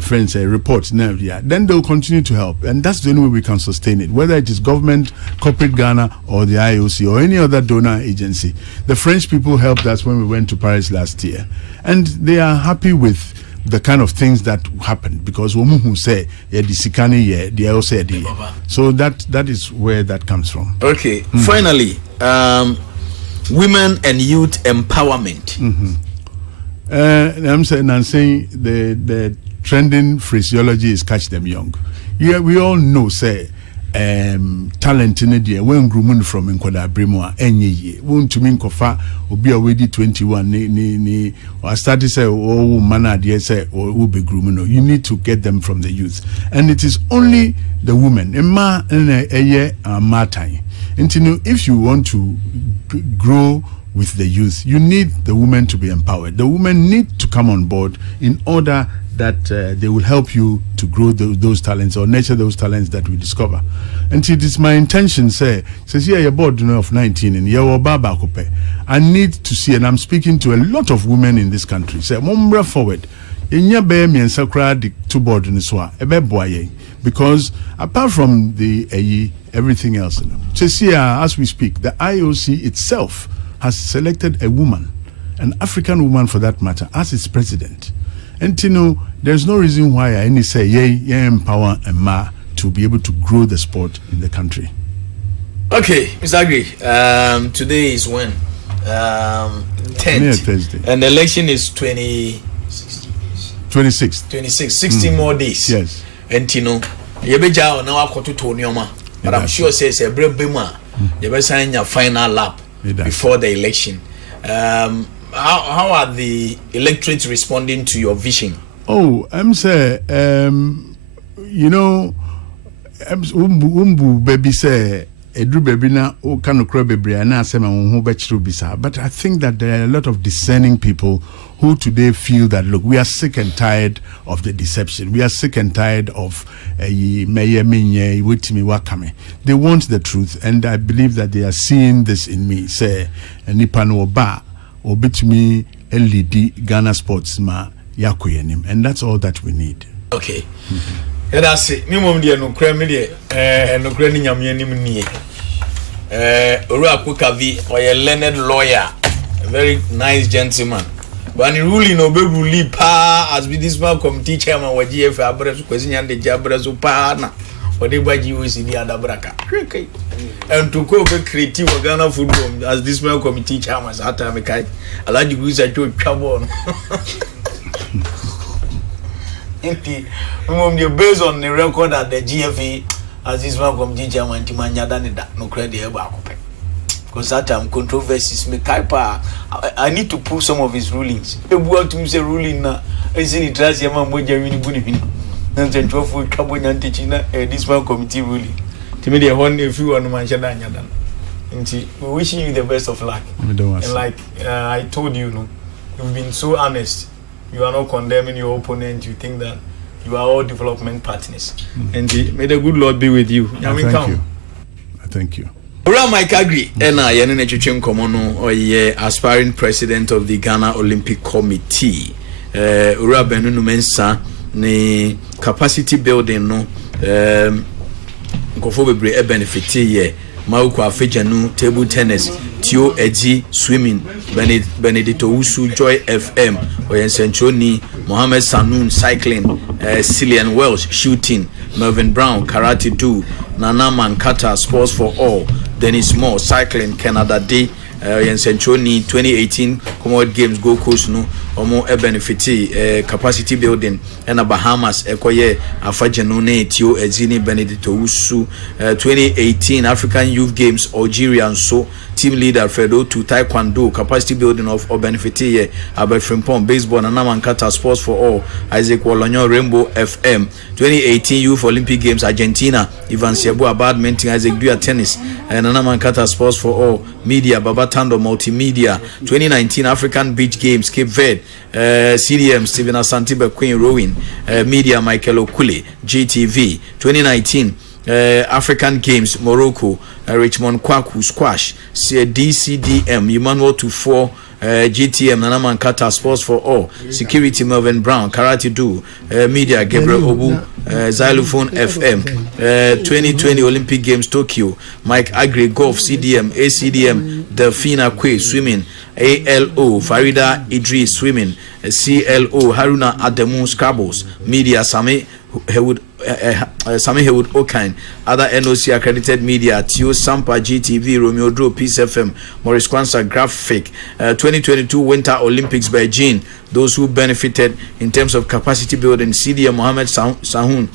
friends report now. Yeah, then they'll continue to help, and that's the only way we can sustain it. Whether it is government, corporate Ghana, or the IOC or any other donor agency. The French people helped us when we went to Paris last year, and they are happy with the kind of things that happened because women who say the Sikani they also said so that is where that comes from. Okay, finally, women and youth empowerment. I'm saying the trending phraseology is catch them young. Yeah, we all know say talent in the when grooming from Nkoda Brimoa any year won't to mean kofa will be already 21 ni or started say oh man dear say or will be grooming. You need to get them from the youth, and it is only the women in a year time. And you know, if you want to grow with the youth, you need the women to be empowered. The women need to come on board in order that they will help you to grow those talents or nurture those talents that we discover. And it is my intention, says here you're board of 19 and you're Baba Kope. I need to see, and I'm speaking to a lot of women in this country, say, Mombra forward. Because apart from the everything else, as we speak, the IOC itself has selected a woman, an African woman for that matter, as its president. And you know, there's no reason why I say empower a ma to be able to grow the sport in the country. Okay, Mr. Agri, today is when? 10th. Thursday. And the election is 26. 16 more days. Yes. And you know, now I to Tonyoma. But I'm sure says a brave bima. You better sign your final lap before the election. How are the electorates responding to your vision? Oh, I'm say, you know, umbu baby say, Edru baby na o kanu kro baby na asema who bechiru bisa. But I think that there are a lot of discerning people who today feel that look, we are sick and tired of the deception. We are sick and tired of they want the truth, and I believe that they are seeing this in me. Say, Nipano ba or me LED Ghana sports ma yakuyenim, and that's all that we need. Okay. That's it. Me mom dia no kra me dia no kra ni nyame anim nie. Ora Kukavi or a learned lawyer, a very nice gentleman. But in ruling no be rule pa as be this man committee chairman wa GF abresu kwesi nyande jabresu pa na ode baji wisi di adabraka. And to go be creative Ghana football as this man committee chairman at time kai Alhaji Guisa to trouble. Based on the record at the GFA as this man committee chairman Timanya Danida no credit ever. Because that time controversies me kaipa. I need to prove some of his rulings. A boy to say ruling na isn't it trust yama moja wini buni. Nansen tofu kabonyan tichina this man committee ruling. To me the one if you want to mention that nyadan. Nti we wishing you the best of luck. And like I told you, no, you've been so honest. You are not condemning your opponent. You think that you are all development partners. And may the good Lord be with you. Thank you. Thank you. Ora Mike Agri, ena yene chichem komono or ye aspiring president of the Ghana Olympic Committee. ura benunu mensa ne capacity building no nkofo bebre benefit ye Mauko Afejanu, table tennis, Tio Eji, swimming, Benedito Usu, Joy FM, Oyen Centroni, Mohammed Sanoun, cycling, Cillian Welsh, shooting, Melvin Brown, karate do, Nana Mankata, sports for all, Dennis Moore, cycling, Canada Day, Oyen Centroni, 2018 Commonwealth Games, Gold Coast, no, Omo benefit capacity building and Bahamas ekoye afajenu ne Tio Ezini Benedito Usu 2018 African Youth Games Algeria so team leader Fredo to taekwondo capacity building of benefit Abefrimpong baseball and Namankata sports for all Isaac Wolonyo Rainbow FM 2018 Youth Olympic Games Argentina Ivan Siabua badminton Isaac Dua tennis and Namankata sports for all media Babatando multimedia 2019 African Beach Games Cape Verde CDM Stephen Asantiba Queen rowing media Michael Okule GTV 2019 African Games Morocco Richmond Kwaku squash DCDM Emmanuel to 4 GTM Nana Mankata sports for all security Melvin Brown karate do media Gabriel Obu xylophone FM 2020 Olympic Games Tokyo Mike Agri golf CDM ACDM Delphina Kwe swimming ALO Farida Idris swimming CLO Haruna Ademu Scrabbles media Sami Hewood Okine other NOC accredited media Tio Sampa GTV Romeo Dro Peace FM Morris Kwanzaa graphic 2022 Winter Olympics Beijing those who benefited in terms of capacity building CDM Mohammed Sanoun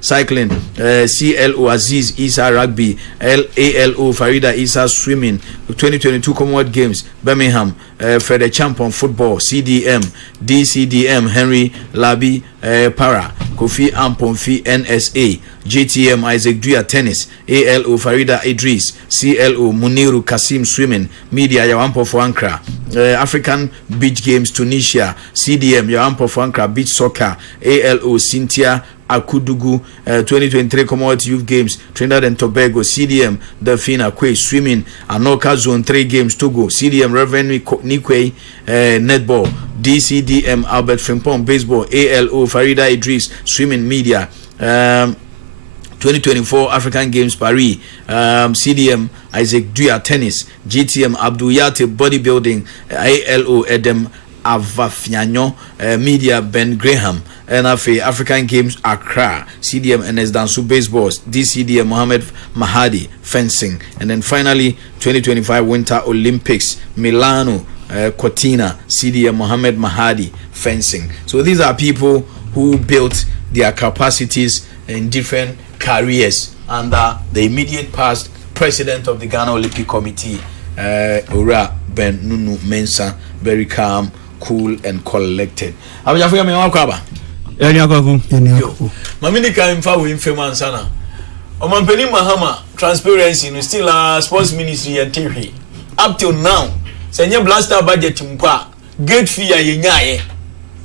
cycling CLO Aziz Isa rugby ALO Farida Isa swimming 2022 Commonwealth Games Birmingham Fede Champion football CDM DCDM Henry Labi Para Kofi Ampomfi NSA GTM Isaac Dua tennis ALO Farida Idris CLO Muniru Kasim swimming media Yawampo for Ankara African Beach Games Tunisia CDM Yawampo for Ankara beach soccer ALO Cynthia Akudugu 2023 Commonwealth Youth Games Trinidad and Tobago CDM Delphina Kwe swimming Anoka Zone 3 Games Togo CDM Reverend Nikwe netball DCDM Albert Frimpong baseball ALO Farida Idris swimming media 2024 African Games Paris CDM Isaac Dua tennis GTM Abdul Yate bodybuilding ALO Edem Avafianyo media Ben Graham NFA African Games Accra CDM NS Dansu baseballs DCDM Mohammed Mahadi fencing and then finally 2025 Winter Olympics Milano Cortina CDM Mohammed Mahadi fencing. So these are people who built their capacities in different careers under the immediate past president of the Ghana Olympic Committee Ura Ben Nunu Mensah, very calm, cool and collected. Abajafuya me wakwaba mamini ka imfa we infamous sana omampeni mahama transparency no still sports ministry and TV up till now senye blaster budget mpa gate fee ya yenyaye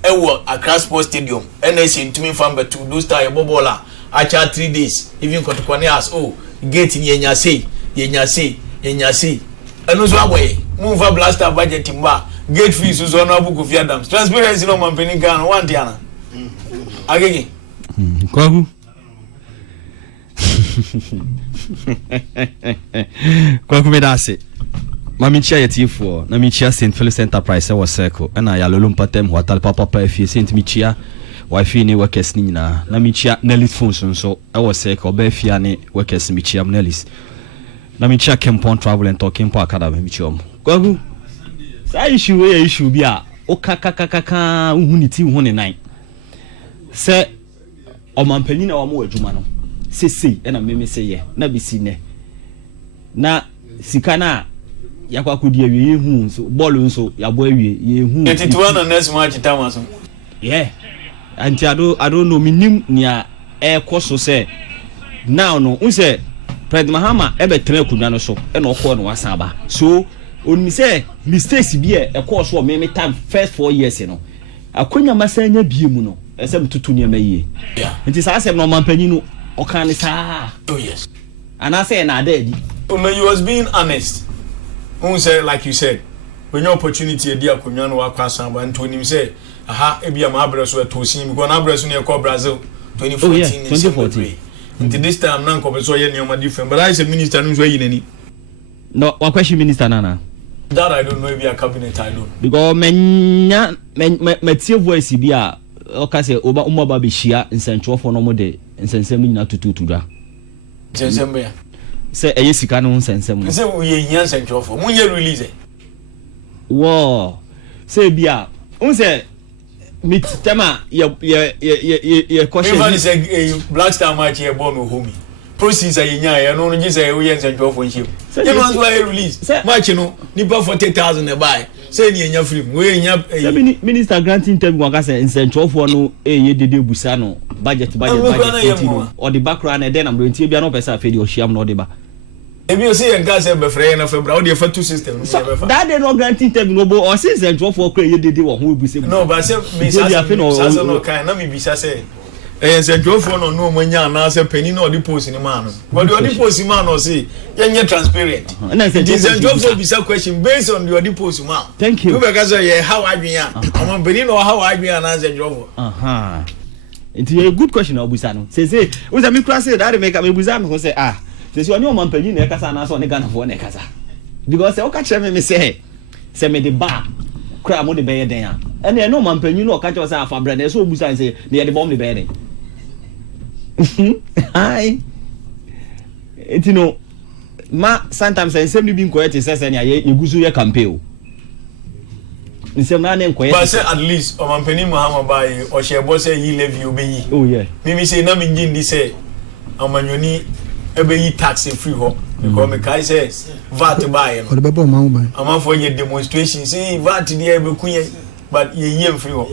ewo Accra Sports Stadium NS ntumi famba to do star e bobola acha 3 days even kotokwane as gate yenya say eno so aboye move blaster budget mba gate fees so no abuko fi Adams transparency no mampeni Ghana one diana agege kwagu kwagu medase mamichia yetifo na michia St. Philip Enterprise was circle na ya lolumpatem hotel papa fie St. Michia wifi ni workers ni na michia Nellis phones so I was circle be fia ni workers michia Nellis na michia Kempon Travel and Talking Park Academy michia kwagu sa issue bi a okakakaka uhuniti uhune nine se omampani na wamo adwuma no sese na meme seye na bisi ne na sikana yakwa kodi awie hu so ball nso yabo awie ye hu 21 on next match time so yeah anti I don't know minim nia koso se now no unse President Mahama ebetre akudwa no so e na okọ no wasaba so oni say mistakes bi e course o meme time first 4 years no akonya masanya biemu no esem tutu ne maye nti sa asem no mampani no okane sa oh yes and I say na daddy no you was being honest who say like you said when your opportunity dia akonwa no akwasan ba ntonim say aha ebia ma abreso etosin because na abreso ne ko Brazil 2014 until this time na nko be so ye neoma different but I say minister no so yi nani no one question minister nana that I don't know if your cabinet I don't because me tie voice bi a o ka say oba ba be hia nsentwofo no mo de nsensem nyina tututu dwa nsensem be say eye sika no nsensem no say we hia nsentwofo mun ye release wow say bia un say mit tema ye question even say Black Star match here born no homie proceeds anya ya no no say we yen nsentwofo nhim you know why release match no nipa 40,000 e buy say ni enya free we enya minister granting interview waka say nsentwofo no ye dede busa no budget or the background and then I'm going to be no person afedi o shiam no de ba ebi o say enka say be frey na febra o de fa two system that they no granting interview no bo or say nsentwofo kra ye dede wo ho busa no but say me say no kind na me bisa say nsentwofo no manya na say penny no the post ni man no but the post man no say yenye transparent nsentwofo bisa question based on the post man thank you we be ka say how adwen ya am penny no how adwen na nsentwofo it's a good question obusa no say we say me cross say that make me busa me say say oni o man penny na kasa na so ne Ghana fo na kasa because say o ka kire me say me the bar kra mo de be den ya ene no man penny no o ka kire say afa brand so obusa say ne de bomb de be den hi it you know ma sometimes say same bi nko yete say na ye gusu ye campaign nsem na ne nko yete but say at least o man penny Muhammad bai o she bo say yi levy obeyi oh yeah me say na me ngindi say amanyoni ebeyi tax free ho because me kai say VAT bai no o de bebo ma ho bai amafo ye demonstration say VAT dey be kunye but ye free ho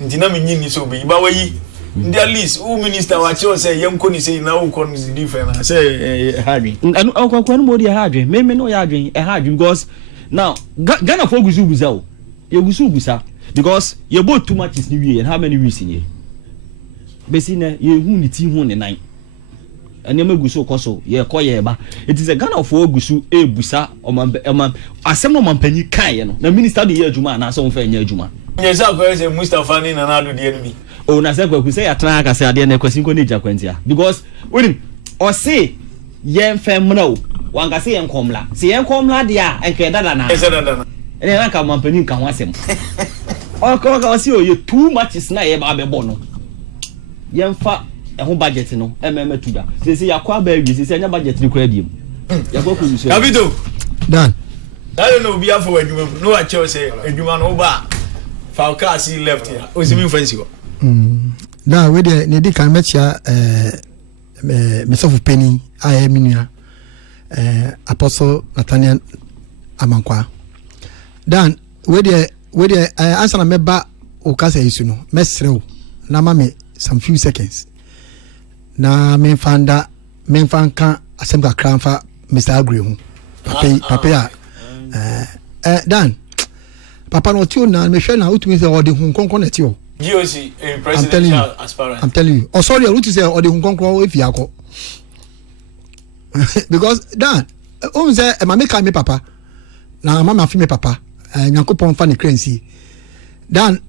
ntina me ngindi so obeyi ba wayi ndi at least who minister wa che say yem ko ni say na wo ko ni different say hadwi and okwa no mo dey hadwi me no ya hadwi hadwi because now Ghana for gusu busa o ye gusu busa because ye bought too much is new year and how many weeks in here besi na ye hu ni ti hu ne nan ene ma gusu koso ye ko ye ba it is a Ghana for gusu e busa o asem no man panyi kan no na minister dey adwuma na so mfa nya adwuma nye sa ko say Mustafa ni na do de enemy o na say kwaku say atran aka say ade na kwasi ko ne jakwantia because we o say yen femno wanga say yen komla say yen komla dia enke dada na ene na ka man panyi kan wasem o ko say o ye too much is na ye ba be bono yen fa ho budget no ememe tuda say yakwa ba wi say nya budget ni kura biem yakwa ko use Davido dan I don't know be afọ adwuma no a che say adwuma no ba Falcao see left here ozimi fancy go na we de ne di kan mechia me so penny I minua Apostle Nathaniel Amankwa dan we de answer na meba o kasa yisu no mesrew na ma me some few seconds na me fanda me fanka asem ka kranfa Mr. Agri hu papa dan papa no tio na me hwe na utumi say odi hun konkon na tio GOC presidential aspirant I'm telling you oh sorry what you say odi hun konkon if yakọ because dan o say e ma make me papa na mama fi me papa Nyankopon fa ne kransi dan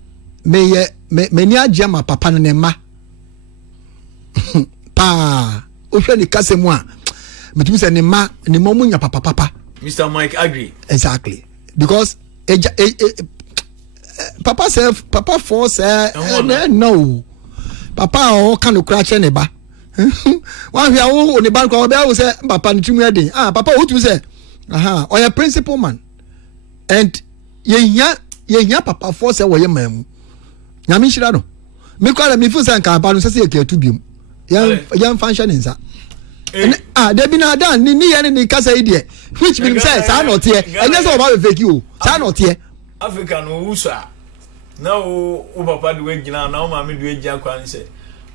me ni agye ma papa no ne ma pa o hwe ni kasemu a metumi say ne ma ne mo munya papa Mr. Mike Agri exactly because papa force no papa o kan okra che ne ba wa hia wo ne ba ko be wo say papa ntumi adin papa o tu say o ya principal man and ye papa force wo ye mamu nyame hira no me kwala me fu say kan pa no say ye ka tu biem yan function nsa debi na dan ni ye ni kasa ide which means say sa not here enye say o ba fake you sa not here Africa no usa na o papa de we gina na o ma me de we gina kwa ni say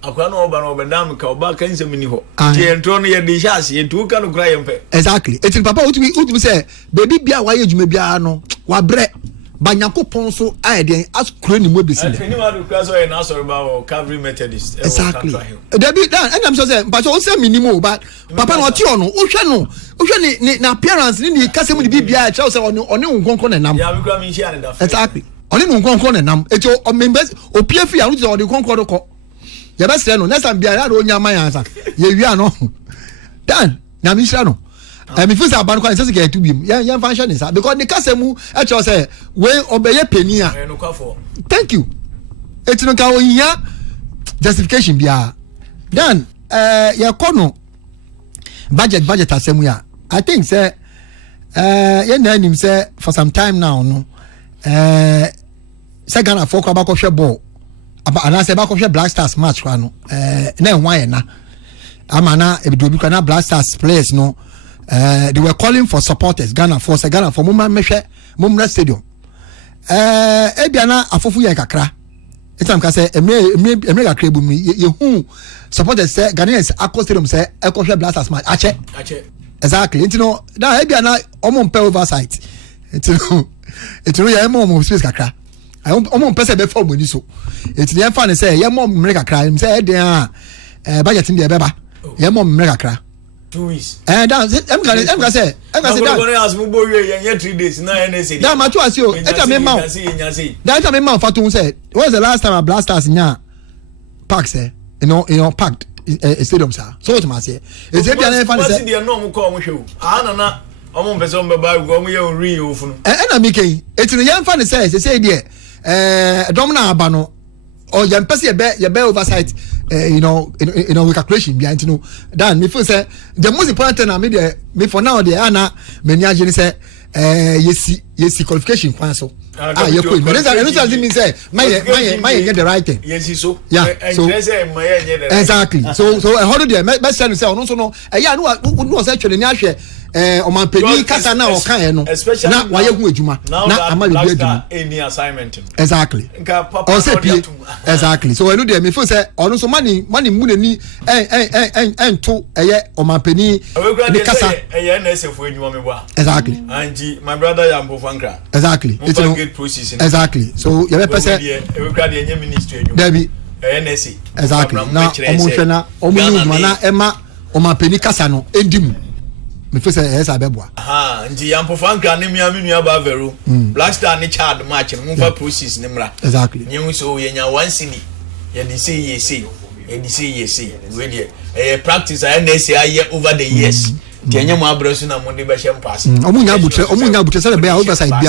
akwa na oba na obedam ka oba kan se mini ho tie ntro no ye de chance ye tu ka no kra ye mpe exactly etin papa utumi say baby bia wa ye djuma bia no wa bre Banyakopon so ayeden askure ni mo besi ni ma do kra so ye na sorry ba o Calvary Methodist exactly debi dan enam so say mpacho o say minimum but papa no ti ono o hwe no ni na appearance ni kase mu ni bibia cha say oni nkonko na nam ya bikra mi share da exactly oni nkonko na nam eto o members o pf ya no oni nkonko do ko ya be sere no next time bia ya do nyama ya sa ye wi ano dan na mi share no me feel say aban kwa say get to bi ya function is because the kase mu e cho say we obeye peni a thank you eto no ka o nya justification bia dan ya kono budget asemu ya I think say you know him say for some time now no say Ghana for kwa bako hwe ball ana say bako hwe Black Stars match kwa no na enwa na amana ebidobi kwa na Black Stars players no they were calling for supporters Ghana for mumma mehwe mumra stadium ebiana afofu ya kakra etam ka say emre kakra bu mi ye hu supporters say Ghanaians akọ stadium say ekọ hwe Black Stars match ache exactly you know that maybe na omo mpe oversight you know ya mo space kakra omo mpe se be form ni so it dey fan say ya mo mre kakra im say e dey budget ndi e beba ya mo mre kakra 2 weeks that em can say that go as mu bo we ye 3 days na na say that macho as you eta me ma that me ma fatu say what's the last time a Black Stars nya park say you know packed stadium sir so what must say it's a bia na fan say dey no mo ko mo hwe o na omo mpese o mbeba go mo ye o ri o funu na mi ken etinu yan fan say dey dom na aba no o yan pese ye be oversight you know with calculation behind you know dan me feel say the most important thing na me for now dey ana me ni agene say yesi qualification kwan so you could but that mean say my get the right thing yes so yeah so exactly so how do they best say no so no ya no say twele ni ahwe o man pedi kasa na o kan no na wa ye hu adwuma na amali bi adwuma any assignment exactly nka papa exactly so when do me feel say ono so money mu nani to eye o man pedi ni kasa na sefo adwuma me bua exactly and my brother Yambo Fankra exactly it's a good process exactly so you be person we grad the ministry adwuma Debbie NSC exactly na omo hwe na omo adwuma na ema o man pedi kasa no endim me feel say yes abeboa nti Yambo Fankra ne miaminu ba veru Black Star ne child match no mfa process ne mra exactly nyu so yenya 1 city ye dey say we dey practice NSC aye over the years tianya mo abresu na mo de be hye mpass omunya butre say be oversight bi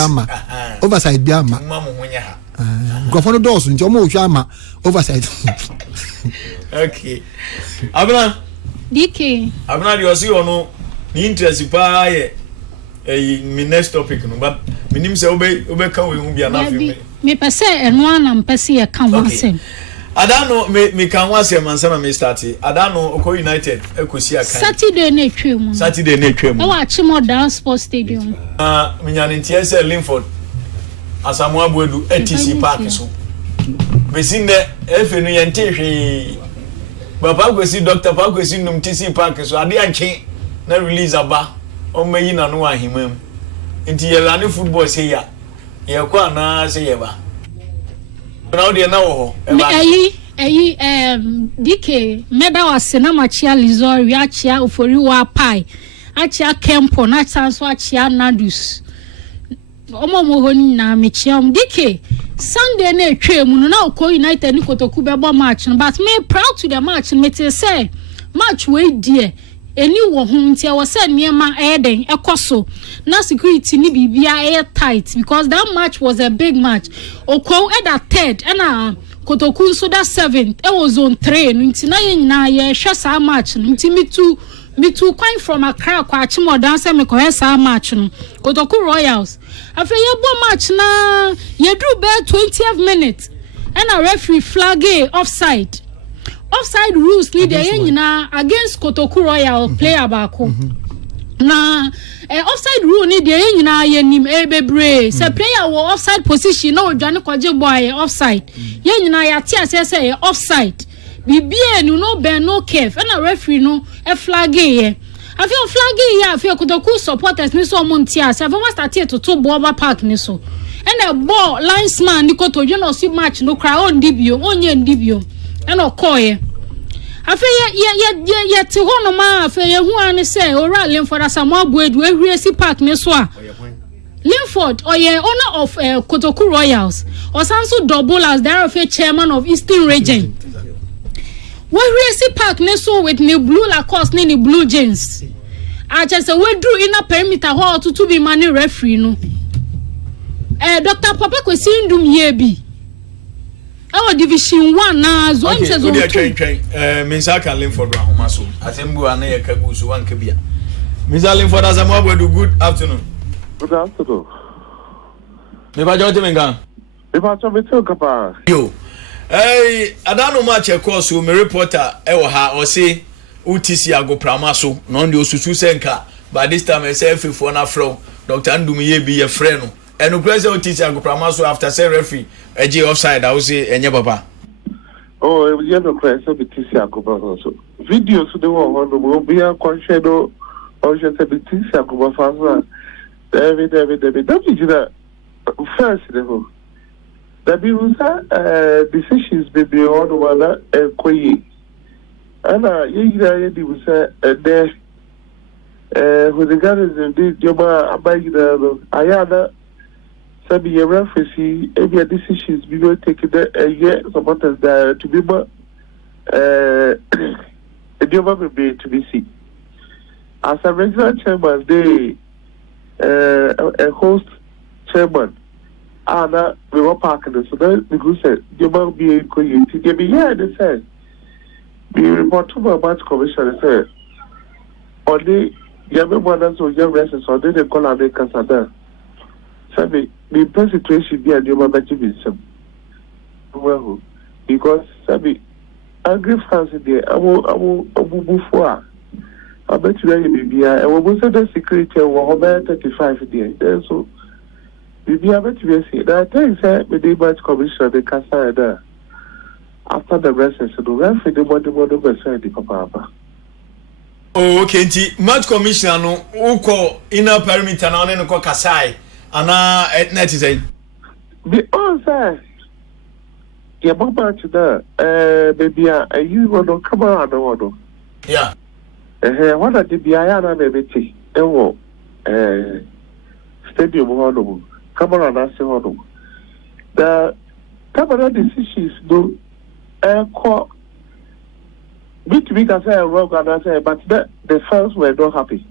ama mma mo honya ha gofo no dos nti omo hwa ama oversight okay abna DK abna di osi ono ni interest pa ye mi next topic no but minim say obe kan we hu bia na fi me pese eno ana mpese ye kan wasem adano me kan wasem ansana me start adano Oko United ekosi akan Saturday na etwemu e wa Chimoda Sports Stadium minyane ntiese Linford Asamoah Boadu ATC Park so besinde efe no yente hwe baba kwesi Dr. Park kwesi num TC Park so ade anche na release aba o mayi na no ahimam nti ye lane football say ya ye kwa na say ye ba na o de na wo ho eyi DK meda wase na machia Lizori achia Oforiwa Pai achia Kempo na chanso achia Nadus omo honi na mechia DK Sunday na etwemu no na Oko United ni Kotoku bebo match no but me proud to the match me te say match we die eni wo hu nti e wo say niema eden ekoso na security ni bibia air tight because that match was a big match Oko at that third and Kotoku so that 7th e was zone 3 nti na ye nyina ye hwe sa match nti me too quite from Accra kwa Chimoda say me ko sa match no Kotoku Royals after ye bo match na ye drew be 20th minute and a referee flag offside rules ni dey nyina against Kotoku Royal player baako na offside rule ni dey nyina ye nim bebre say player wo offside position na odwane kwaje boy offside ye nyina ya ti say offside bibie ni no ben no curve and a referee no e flag ye afio flag ye afio Kotoku supporters ni so monti ase afio start to Boba Park ni so and a ball linesman ni Kotoku no see match no cry on dibio onye ndibio and okoye afa ye te ho no ma afa ye hu an say ora Linford Asamoah Boadu ehwiesi park ne so a Linford oye owner of Kotoku Royals osanso double as the chairman of Eastern Region ehwiesi park ne so with the blue Lacoste ne blue jeans I just say we drew in a perimeter hall to be money referee no Dr. Papa Kwesi Ndum ye bi our division 1 na zo nche zo Minsa kan Linford ahoma so asembu ana ye kagu so wan kabia Minsa Linford Asamoah Boadu good afternoon. Good afternoon. Me ba jote menga me ba cho me tell kapa yo adano match e course so me reporter e wo ha o say UTC agoprama so no ndi osusu senka by this time e say fifo na from Dr. Ndum ye bi ye frɛ no enu press UTC agoprama so after say referee eje offside I will say enye papa oh ye no press UTC agoprama so video so dey one no mo bi akɔhwɛ do o je say UTC agoprama so David that is the first level that be was decisions be on wala koyi ana ye di was there with the guys the joba abayida ayada sabi ye referee every decisions be will take the year supporters there to be more the joba be to be see as a regular chairman they a host chairman and we were parking so then the group said you might be going to give me they said we report to my match commission said only young mothers or young residents or they call out the Casada. So the situation be a new match well because Sabi angry fans there I will before I bet you BBI. I will say the security over 35 there. So BBI, I bet you say that things with the match commissioner the Casa there. After the rest, so the rest the body beside the papa. Oh, okay. Match commissioner no uko inner perimeter na one no ko Kasai ana net is the answer. Yeah, Baba to the baby, you want to come out of yeah. What I did the Ayana baby, stadium honorable, Camera Nasi honorable. The Camera decisions do call me to be can say wrong and I say, but the fans were not happy.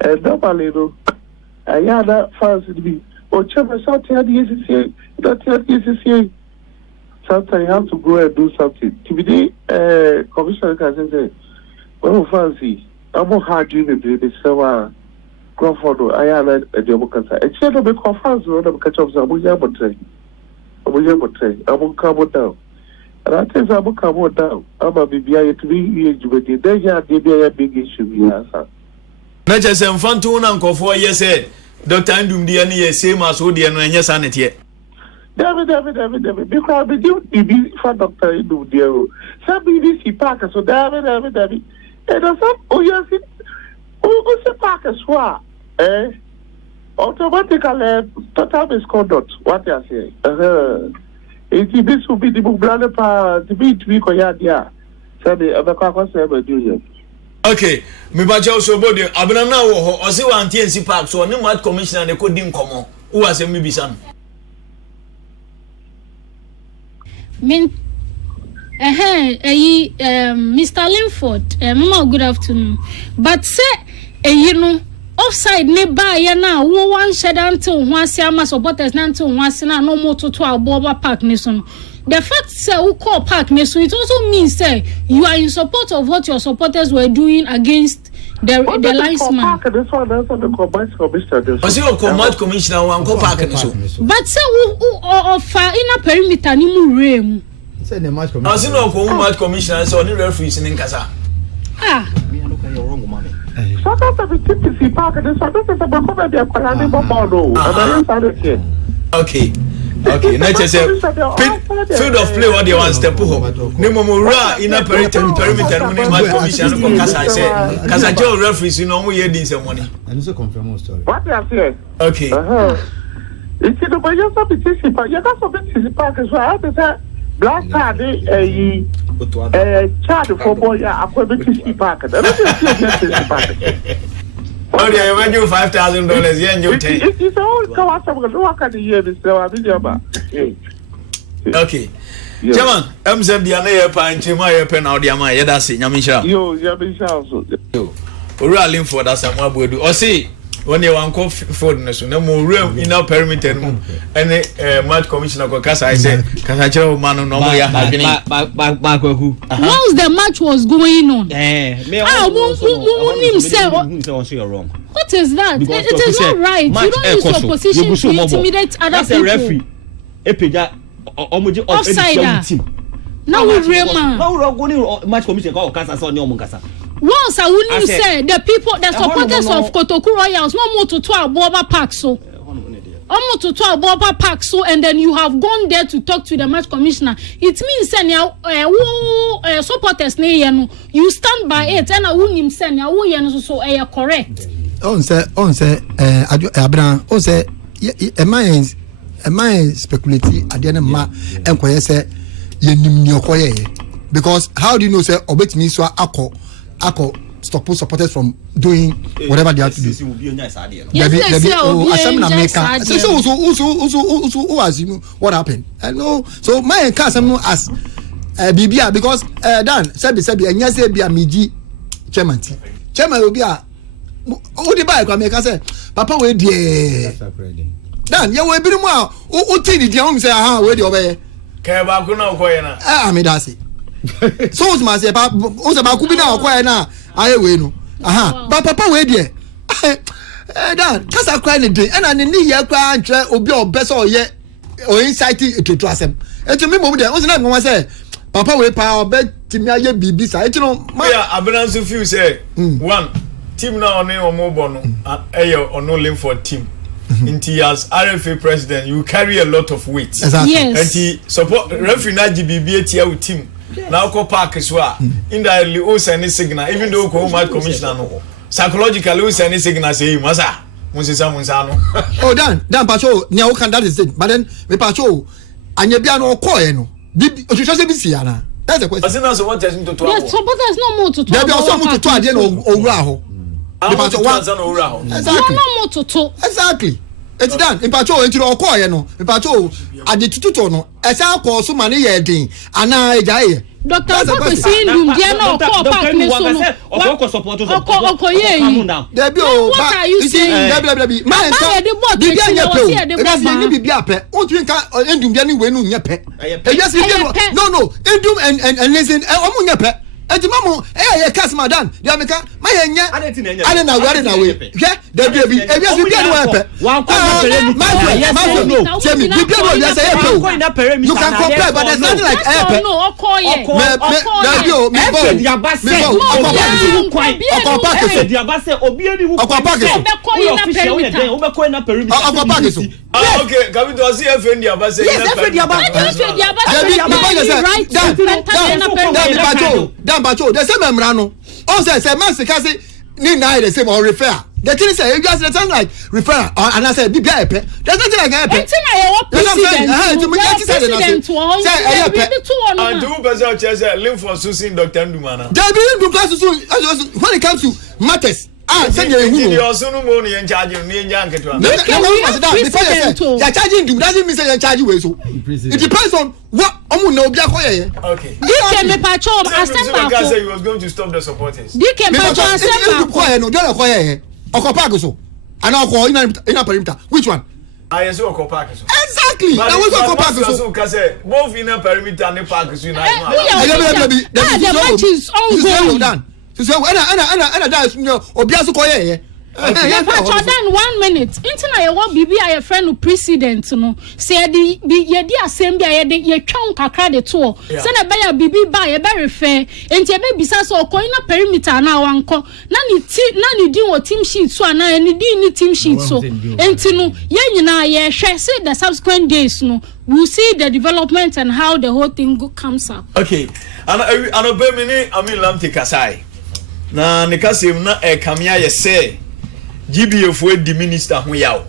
And normally, Ayana fans would be, Chema Southern ECCA, not ECCA. Sometimes you have to go and do something. To be the commissioner can say, well, fancy. I'm more hard dreaming the Sawa Crawford. I am a democrat. It's not a big conference or a catch of Zabuya Botre. I will come down. And I think I will come down. I'm a BBI to be educated. They have a big issue. Yes, not just a fun to uncle for yes, said Dr. Ndum Diani, same as Odi and yes, and yet. David, because we do be for Dr. Ndum Diani. Some BBC Parker, so David. And oh yes, who's a park as well? Automatically, total misconduct. What you say? This will be the brother part to be Koyadia. Said the other caucus ever do. Okay, me ba jaw so body abena na wo ho o se wan TNC Park so ne mat commissioner ne ko dim komo wo asem mi bisan min Mr. Linford, Mama, good afternoon. But say, you know, offside ne ba ya na wo wan shed until one ama supporters until once na no more to Boba Park Nation. The fact say who call Park Nation, it also means say you are in support of what your supporters were doing against the linesman. This one that's the combined commissioner. Was you combined commissioner one go Park Nation? But say who of inner perimeter ni mu rem. Say the match commissioner. I see no ko match commissioner so ni referees in Kasa. Ah. So that's the TPC Park and so that's the Bamba de Kwalani Bobo. And I understand okay. Okay, na che say field of play what they want step ho. Ne momura inner perimeter ni match commissioner ko Kasa say. Kasa joe referees no mo ye din some money. And also confirm story. what you are saying. Okay. It's the Bayasa TPC Park. You got some TPC Park as well. Black card child for boy aquatic park. Oh, yeah, you went you $5,000. Yeah, you take. It's all come out of the work at the year. Okay. Chairman, MZ Diana Pine, Chimaya Pen out the Amaya, that's it. Yamisha. Yo, Yamisha also. We're rolling for that. Some more do. Or see, when you want coffee for no more room in our perimeter, and Mad Commissioner Kokasa, I said, Kasacho Manu, no more. Once the match was going on, what is that? It is not right. You don't use your position to intimidate other people. Offside. Now we real match commission call Kasa so nyomo Kasa. Once I wouldn't say the people, the supporters of Kotoku Royals, no more to Boba Park so. Almost to Boba Park so, and then you have gone there to talk to the match commissioner. It means supporters you stand by it, and I wouldn't send you so correct. On say Abraham, on say am I speculating at the end of my enquiry say because how do you know say obet me so ako stop supporters from doing whatever they have to do. Who assume what happened? I know. So my case as BBA because Dan Sebi and yes be a miji chairman will be a who the buy come say papa we dey Dan you will be more who think the home say aha we dey obey ke ba ku na okoye na me da say so us ma say papa o say ba ku bi na okoye na aye we no aha papa we dey Dan kasa cry ni dey na ni ye kwa ntwe obi obese oye o insight etutu asem etu me mom dey o say na me say papa we pa obetimi aye bibi sa etu no yeah abena so feel say one team na on omobo no eyo ono link for team Inti as RFA president, you carry a lot of weight. Exactly. Yes. Anti support referee na GBBA tia team. Now ko park as well. Indirectly o send signal even though ko mad commissioner no. Psychologically o send signal say masa. Munsa no. Oh Dan pacho nia o can that is it. But then me pacho anya bia no ko e no. Bi o twese bi sia na. That's the question. Asina so what is into to. Yes, supporters no more to talk. There be also more to talk ade no owura ho. Exactly. No more to talk. Exactly. It's done. In pacho into the okoye no. In pacho ade tututo no. Esa ko so mane ye din. Ana ejaye. Doctor Papa seeing you there no call back me so no. Oko support to Okoye. There be o. What are you saying? There. Man bibia nye pe o. Because you bibia pe. O tun ka endum bia ni we nu nye pe. Yes no. Endum and listen. O mu nye pe. Enti mamu ye cast madan dia meka ma ye nya ade na we hwe da bia bi e bia so bia no epe wan ko perimeter no temi bia no bia say epe you can compare but there's nothing like epe no okoye da bio me bo dia ba say dia ba say obi ani hu perimeter okay come to see efe dia ba say Dan bacho the same memrano o say man se kasi ni na the same or refer the thing say you just sound like refer and I say bibia epe there's nothing like epe entina ye what president to me get say epe and do better say link for Susan Dr. Ndumana there be do class when it comes to matters send you who you also no money in charge ni nya nketwa ya charging do doesn't mean say you charge we so it depends on what omu na obi akoye okay DK me pacho asemba ko say he was going to stop the supporters DK me pacho asemba ko no do akoye okopa so ana oko ina perimeter which one I saw Okopa so exactly that was Okopa so ka say both in perimeter and park so na the match is ongoing. So when I die obi aso koye then 1 minute intina ye wo bibi a ye friend no president no say ye di asem bia ye twan kakra de to say na be ya bibi ba ye be refer enti e be bisa so ko ina perimeter na wanko na ni din wo team sheet so na ni din ni team sheet so enti no ye nyina ye hwe say the subsequent days no we'll see the development and how the whole thing comes up. Okay and obey me I mean lam take aside na ne kasem na e kamia ye say GBF we di minister ho yaw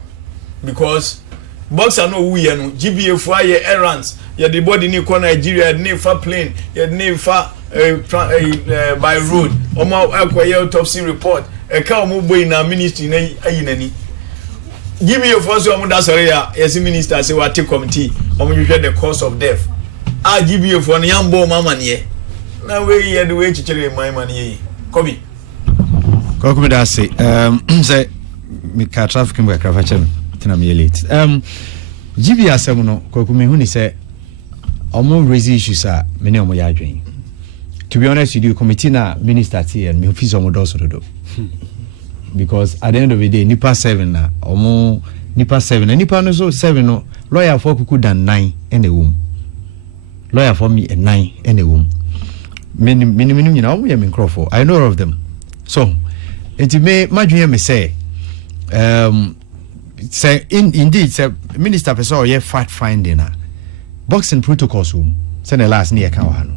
because boxer no wu ye no GBF aye errands ya the body ni ko Nigeria ni fa plane ya ni fa by road omo akoye autopsy report e ka omo boy na ministry na ayinani give me your first omo da sorry ya yes minister say what take committee omo hwehwe the cause of death give me your phone yambo mama ne na we ye the way chichire man ye kobi Kokumi da say say me ka traffic mo ka fachem tina me late GB asem no Kokumi hu ni say omo raise issues a me ne omo ya adwen. To be honest with you, committee na minister ti and me office omo do so do. Because at the end of the day nipa 7 na omo nipa 7 and nipa no so 7 no lawyer for kuku dan 9 and a womb. Lawyer for me a 9 and a womb. Many you know we am in Crawford. I know of them. So it may imagine me say say indeed say minister person ye fact finding boxing protocols say the last near kan wa no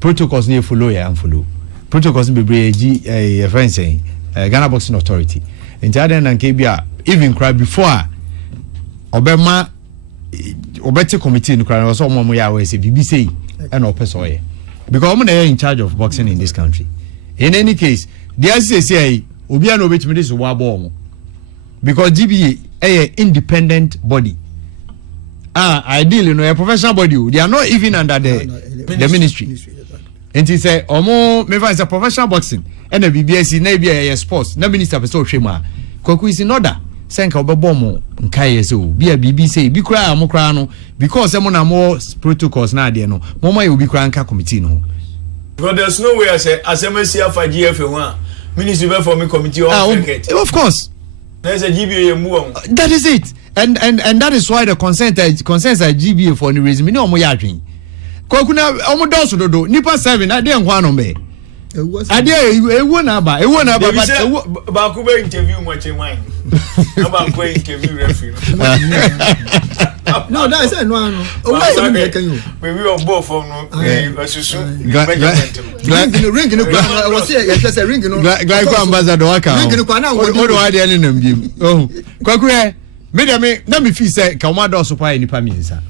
protocols near follow ya and follow protocols be breji friend saying Ghana Boxing Authority in Jordan and Kebia even cry before obema obete committee no cry so mo ya we say BBC and opeso ye because I'm in charge of boxing in this country. In any case the ICC obi an obetimi this wa ball because GBA a independent body ideally no a professional body they are not even under the ministry and he say omo me find a professional boxing and the BBS na be sports na minister person hwema kwaku is in order senka obebo mo nkai so bi a BBC bi kra mo kra no because em na more protocols na ade no mo ma obi kra nka committee no because there's no way I say asemesi afa GF1 ministry be for me committee of course there's a GBA mu that is it and that is why the consent at GBA for the reason me no mo ya adwen kwaku na omo doso dodo nipa 7 na de nkwa no be ade ewo na ba ba ku be interview mo chemwan na ba ku interview referee no that is no o wa say me kan you we on both from no asusu ring no was say ring no guy ko ambassador waka ring no kwa na o do wa de ne nam biem kwaku me na me fi say ka mo do so pa ni pa mi nsa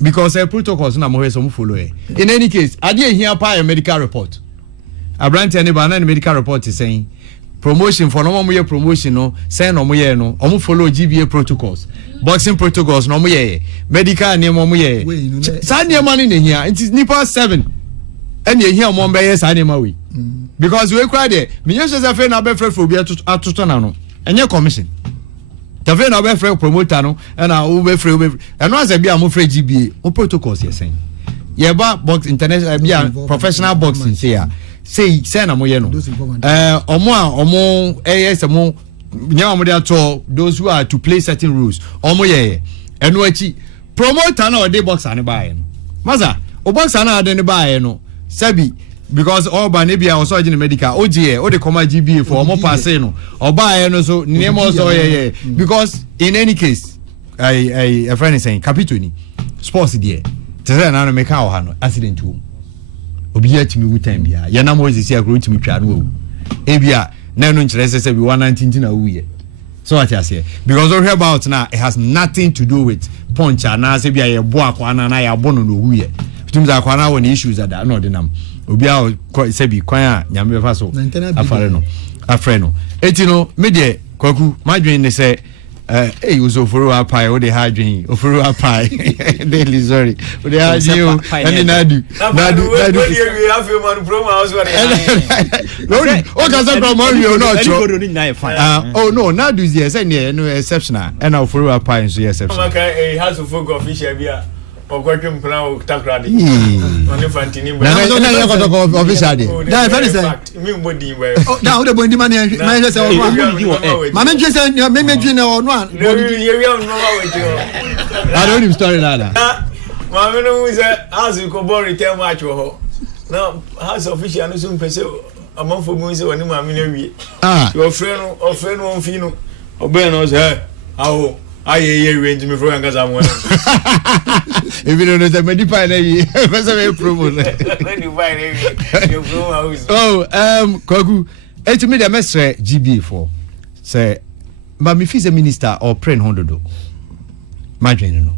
because protocols na mo he so mo follow in any case ade here pa medical report Abrante and Banana medical report is saying promotion for no more promotion no say no more no follow GBA protocols boxing protocols no more medical name more Sunday morning in here it is nipa 7 and you hear more by Sunday we because we cry there me just say fe na be free for be atoto na no enye commission the fe na be free promoter no and I be free and once be am free GBA o protocols you saying yeah box international professional boxing say na mo ye no omo mo nya mo dey at those who are to play certain rules omo ye eno achi promoter na o dey boxer ne bae no maza o boxer na ade ne bae no sabi because all ba ne bia o so agene medical oje o dey come GBA for omo pass no o bae no so ne mo so ye because in any case a friend is saying capito ni sports there tese na no make ha o ha no accident wo obi ya timi wutan bia ya na mo zisi akro timi twa no ebia na no nkyerese se bi 119 na wuye so what you say because all about now it has nothing to do with punch na se bia ye bo akwa na ya bo no wuye bitum za akwa na won issues ada na odinam obi a se bi kwan a nyame be fa so afare no afre no eti no me de kwaku madwen ne se uzo furu apai o de hadwen ofuru apai daily sorry o de hadwen ani nadu we have you man promo house where o ka say promo you no cho oh no nadu is here say no exceptional and ofuru apai so exceptional okay has to focus official bia ogwatwe mpna o takrade oni fantini na ya ko official de da very say me mbodi we da o de bondi man ya say o ma me dwe say me dwe na o no an ye wi on no wa we I don't even story nada ma me no say as ko bon return match ho na has official no so mpese amanfo mu say oni ma me na wie your friend on fi no obe no say aho aye range me for yanga zamwe even though the medical na yi person we promo you promo house kwaku et me the mesre GBA for say ma me fi minister or pren hondodo madwen no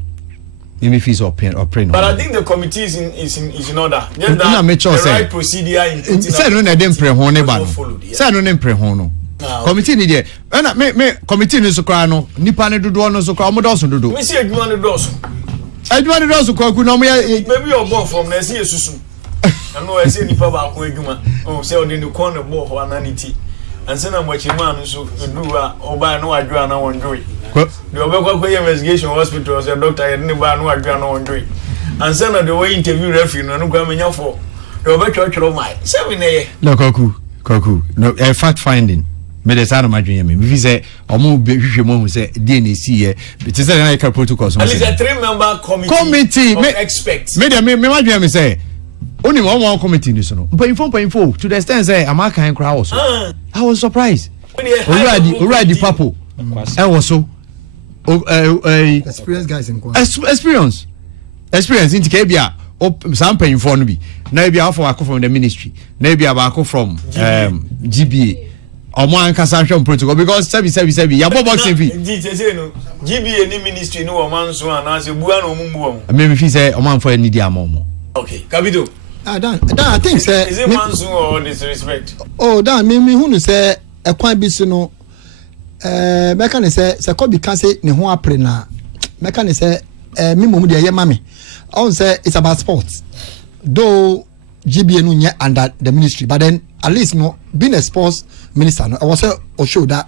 Mimi fees or pray no. But I think the committee is in order. Just that the right procedure in say no na dem pre ho ne ba no. Say no ne pre ho no. Committee ni there. Na me committee ni so kra no nipa ne dodo no so kra omo do so dodo. Me see adwuma ne do so. Adwuma ne do so kwaku no mo ya maybe your born from na see esusu. I know I say nipa ba ko adwuma. Oh say odi ne kon ne bo ho ananity. And say na mo chima no so do a oba no adwa na won joy. The Obekwa investigation hospital was a doctor and no one on doing. And some of the way interview referee no go for the Obekwa of my 7 a. No Koku. No fact finding. Me the sound of my dream. If you say omo hwehwe mo say DNA here. It is a protocol. And it's a 3-member committee of experts. Me my dream say only one committee ni so no. Info to the extent say Amaka and crowd so. I was surprised. Already papo. I was so experienced guys in experience in Kebia some paying for no be na bia for from the ministry na bia ba from GBA omo ankasa hwem protocol because sebi ya boxing fee GBA ni ministry no man so ana se bua no mumbu am me feel say omo for need am omo okay Kabito Dan I think say is it man so or disrespect Dan me hunu say ekwan bi so no meka ne se ko bi kan say ne ho apre na meka ne say me mom de ye mame I say it's about sports though GBA no nye under the ministry but then at least no being a sports minister no I was say or show that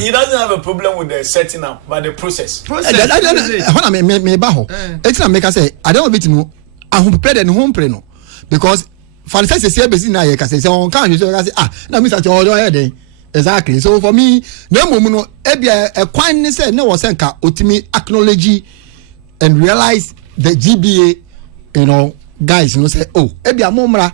he doesn't have a problem with the setting up but the process when I me ba ho it's na make say I don't bit no ahun prepare the home pre no because for say say be na ye ka say on kan you say na minister cho do here den exactly so for me no mum no ebia e kwan ni say na wo say nka otimi acknowledge and realize the GBA you know guys you know say oh ebia momra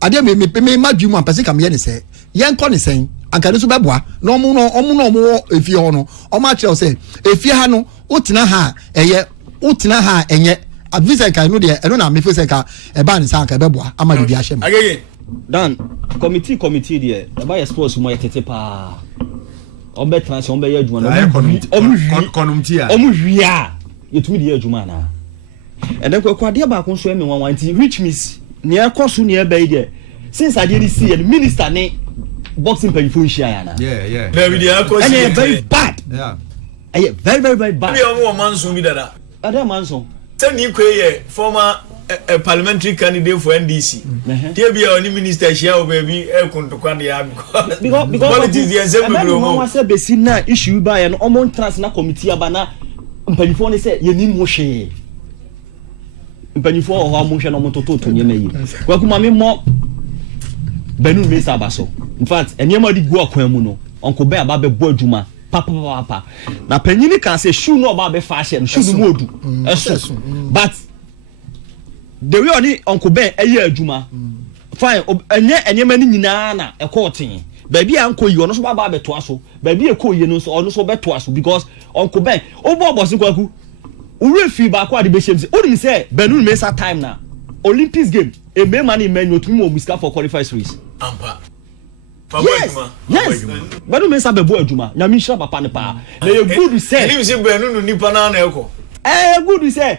ade me madwum am pese kam ye ne say yen ko ne sen anka ne so beboa no omu no efie ho no omu a kire say efie ha no utina ha eye utina ha enye advise kan no de eno na me fe say ka e ba ne san ka beboa ama bi a hyem again Dan committee there about sports mo yetete pa obe transition obe ye adwuma omu hwia yetumi de adwuma na and then kwade ba ko so eme wan ti which means ne ekoso ne ebe there since I did see the minister ne boxing peripheral share ya na yeah and very bad very bad be omo manso bi dada ada manso say ni kwe former a parliamentary candidate for NDC. There be only minister share baby because politics the ensemble no say be see na issue by an omon trans na committee abana mpanifo ne say ye ni mo hwe mpanifo o ha mo hwe no mo toto to nyema yi kwa kuma me mo benu me sabaso in fact enyema di gu akwan mu no onko be aba be bo adwuma papa na panyini kan say shoe no aba be fashion shoe no modu eso but the way oni Uncle Ben eye adwuma fine enye mani nyina na ekotin baabi anko yi ono so baba beto aso baabi ekoye no so ono so beto aso because Uncle Ben obo boss kwaku urefi ba kwa de be shemse oni say Benu Mesa time na Olympics game e be mani men otumi mo muska for qualify series ampa yes Benu Mesa be bo adwuma na mi hira papa ne pa na ye good say ni say Benu no nipa na eko good say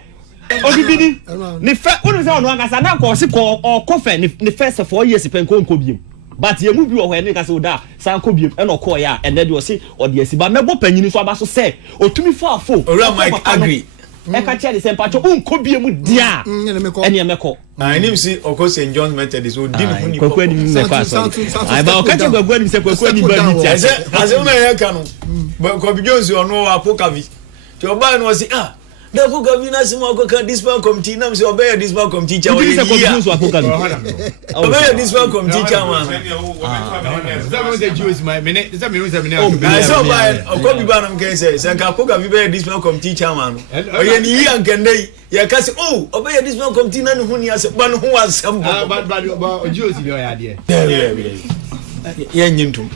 Odibidi ni fe unu say onu akasa na ko si ko kofe ni first 4 years pen ko biem but ye mu bi o hwe ni kasa oda san ko biem e no ko ya and then o si o de asiba mebo panyini so aba so say otumi fa afo ora Mike agree e ka che de say pacho unko biem dia ene emeko na nim si oko St John Methodist o di ni ko ko ni me kwa so ai ba o ka che gwagwa ni se ko ni ba ni ti ase una ye ka no ko bi Jones ono apokavi ti oba no si da ko gavina sima ko ka disband committee nam se obey disband committee cha we ya obey disband committee cha man so by ko bi banam ken say ka ko gavi disband committee cha man o ye ni yan kende ya ka se obey disband committee na hu ni ase ban hu asem but Juice bi o ya de ye nyintum